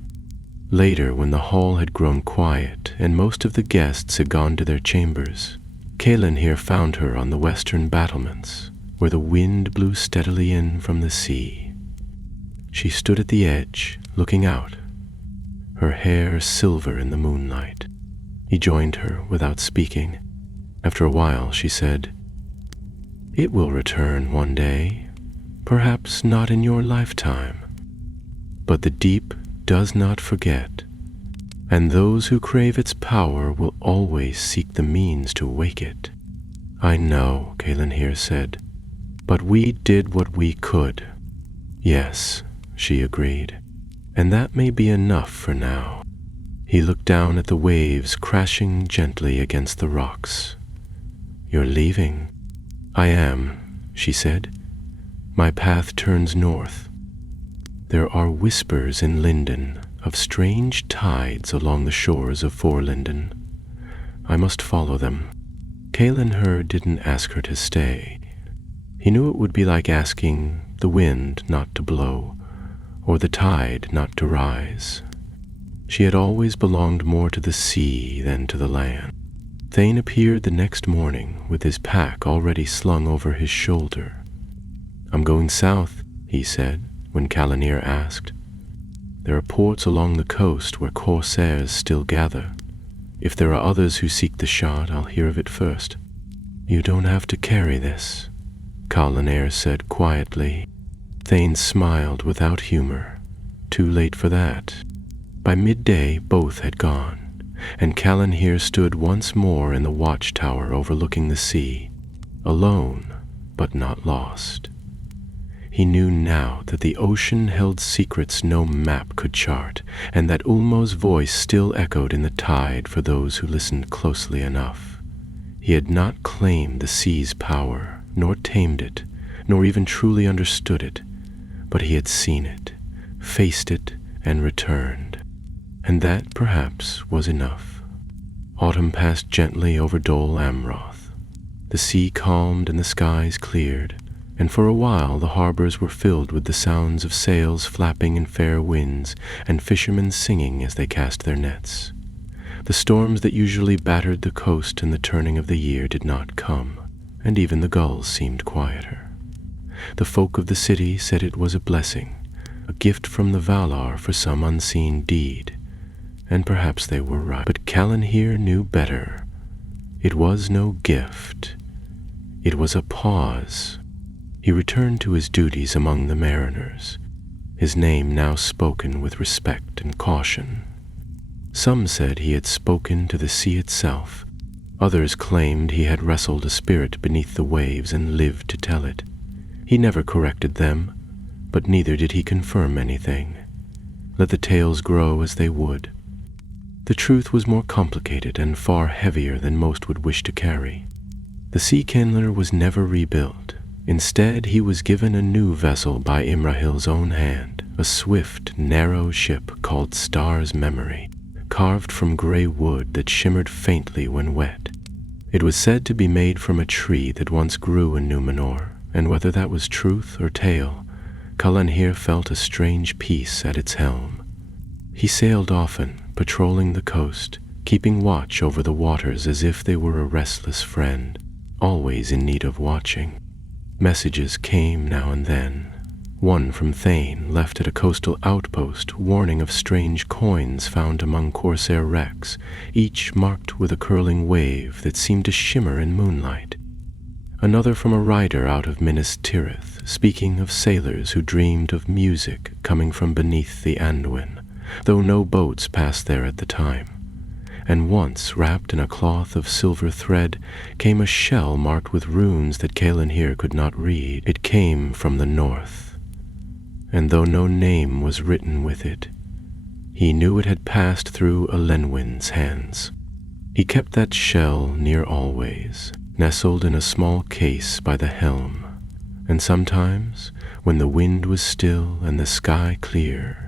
Later, when the hall had grown quiet and most of the guests had gone to their chambers, Calanir found her on the western battlements, where the wind blew steadily in from the sea. She stood at the edge, looking out, her hair silver in the moonlight. He joined her without speaking. After a while, she said, "It will return one day, perhaps not in your lifetime. But the deep does not forget, and those who crave its power will always seek the means to wake it." "I know," Calanir said, "but we did what we could." "Yes," she agreed, "and that may be enough for now." He looked down at the waves crashing gently against the rocks. "You're leaving?" "I am," she said. "My path turns north. There are whispers in Linden of strange tides along the shores of Forlinden. I must follow them." Calanir didn't ask her to stay. He knew it would be like asking the wind not to blow, or the tide not to rise. She had always belonged more to the sea than to the land. Thane appeared the next morning with his pack already slung over his shoulder. "I'm going south," he said, when Calanir asked. "There are ports along the coast where corsairs still gather. If there are others who seek the shard, I'll hear of it first." "You don't have to carry this," Calanir said quietly. Thane smiled without humor. Too late for that. By midday, both had gone, and Calanir stood once more in the watchtower overlooking the sea, alone but not lost. He knew now that the ocean held secrets no map could chart, and that Ulmo's voice still echoed in the tide for those who listened closely enough. He had not claimed the sea's power, nor tamed it, nor even truly understood it, but he had seen it, faced it, and returned. And that, perhaps, was enough. Autumn passed gently over Dol Amroth. The sea calmed and the skies cleared, and for a while the harbors were filled with the sounds of sails flapping in fair winds and fishermen singing as they cast their nets. The storms that usually battered the coast in the turning of the year did not come, and even the gulls seemed quieter. The folk of the city said it was a blessing, a gift from the Valar for some unseen deed, and perhaps they were right. But Calanir knew better. It was no gift. It was a pause. He returned to his duties among the mariners, his name now spoken with respect and caution. Some said he had spoken to the sea itself. Others claimed he had wrestled a spirit beneath the waves and lived to tell it. He never corrected them, but neither did he confirm anything. Let the tales grow as they would. The truth was more complicated and far heavier than most would wish to carry. The Sea Kindler was never rebuilt. Instead, he was given a new vessel by Imrahil's own hand, a swift, narrow ship called Star's Memory, carved from gray wood that shimmered faintly when wet. It was said to be made from a tree that once grew in Númenor, and whether that was truth or tale, Calanhir felt a strange peace at its helm. He sailed often, patrolling the coast, keeping watch over the waters as if they were a restless friend, always in need of watching. Messages came now and then. One from Thane left at a coastal outpost warning of strange coins found among corsair wrecks, each marked with a curling wave that seemed to shimmer in moonlight. Another from a rider out of Minas Tirith, speaking of sailors who dreamed of music coming from beneath the Anduin, though no boats passed there at the time. And once, wrapped in a cloth of silver thread, came a shell marked with runes that Calanhir could not read. It came from the north, and though no name was written with it, he knew it had passed through Elenwyn's hands. He kept that shell near always, nestled in a small case by the helm, and sometimes, when the wind was still and the sky clear,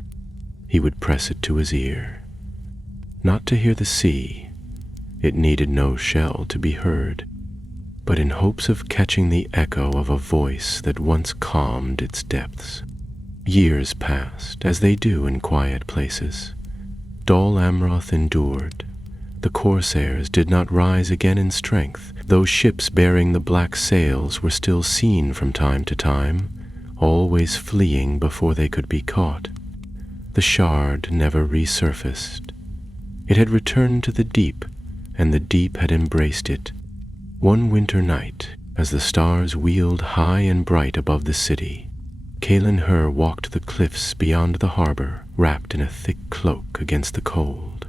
he would press it to his ear. Not to hear the sea, it needed no shell to be heard, but in hopes of catching the echo of a voice that once calmed its depths. Years passed, as they do in quiet places. Dol Amroth endured. The corsairs did not rise again in strength, though ships bearing the black sails were still seen from time to time, always fleeing before they could be caught. The shard never resurfaced. It had returned to the deep, and the deep had embraced it. One winter night, as the stars wheeled high and bright above the city, Calanhir walked the cliffs beyond the harbor, wrapped in a thick cloak against the cold.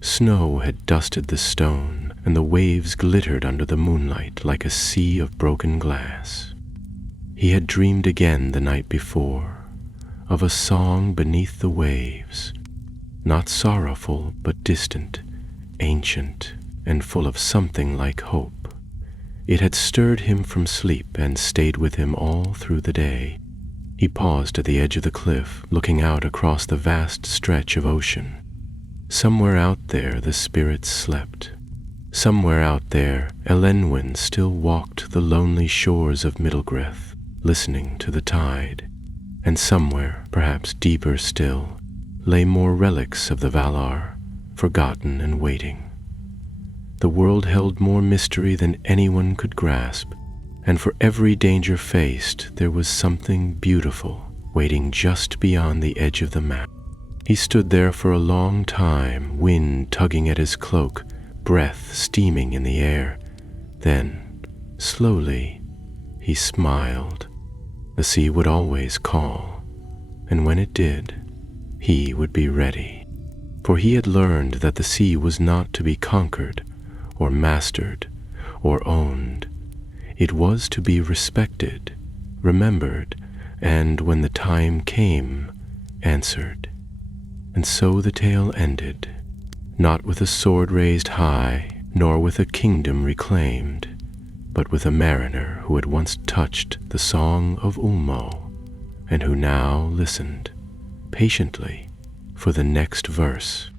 Snow had dusted the stone, and the waves glittered under the moonlight like a sea of broken glass. He had dreamed again the night before, of a song beneath the waves, not sorrowful but distant, ancient, and full of something like hope. It had stirred him from sleep and stayed with him all through the day. He paused at the edge of the cliff, looking out across the vast stretch of ocean. Somewhere out there the spirits slept. Somewhere out there Elenwyn still walked the lonely shores of Middlegreth, listening to the tide. And somewhere, perhaps deeper still, lay more relics of the Valar, forgotten and waiting. The world held more mystery than anyone could grasp, and for every danger faced there was something beautiful waiting just beyond the edge of the map. He stood there for a long time, wind tugging at his cloak, breath steaming in the air. Then, slowly, he smiled. The sea would always call, and when it did, he would be ready. For he had learned that the sea was not to be conquered, or mastered, or owned. It was to be respected, remembered, and when the time came, answered. And so the tale ended, not with a sword raised high, nor with a kingdom reclaimed, but with a mariner who had once touched the song of Ulmo, and who now listened patiently for the next verse.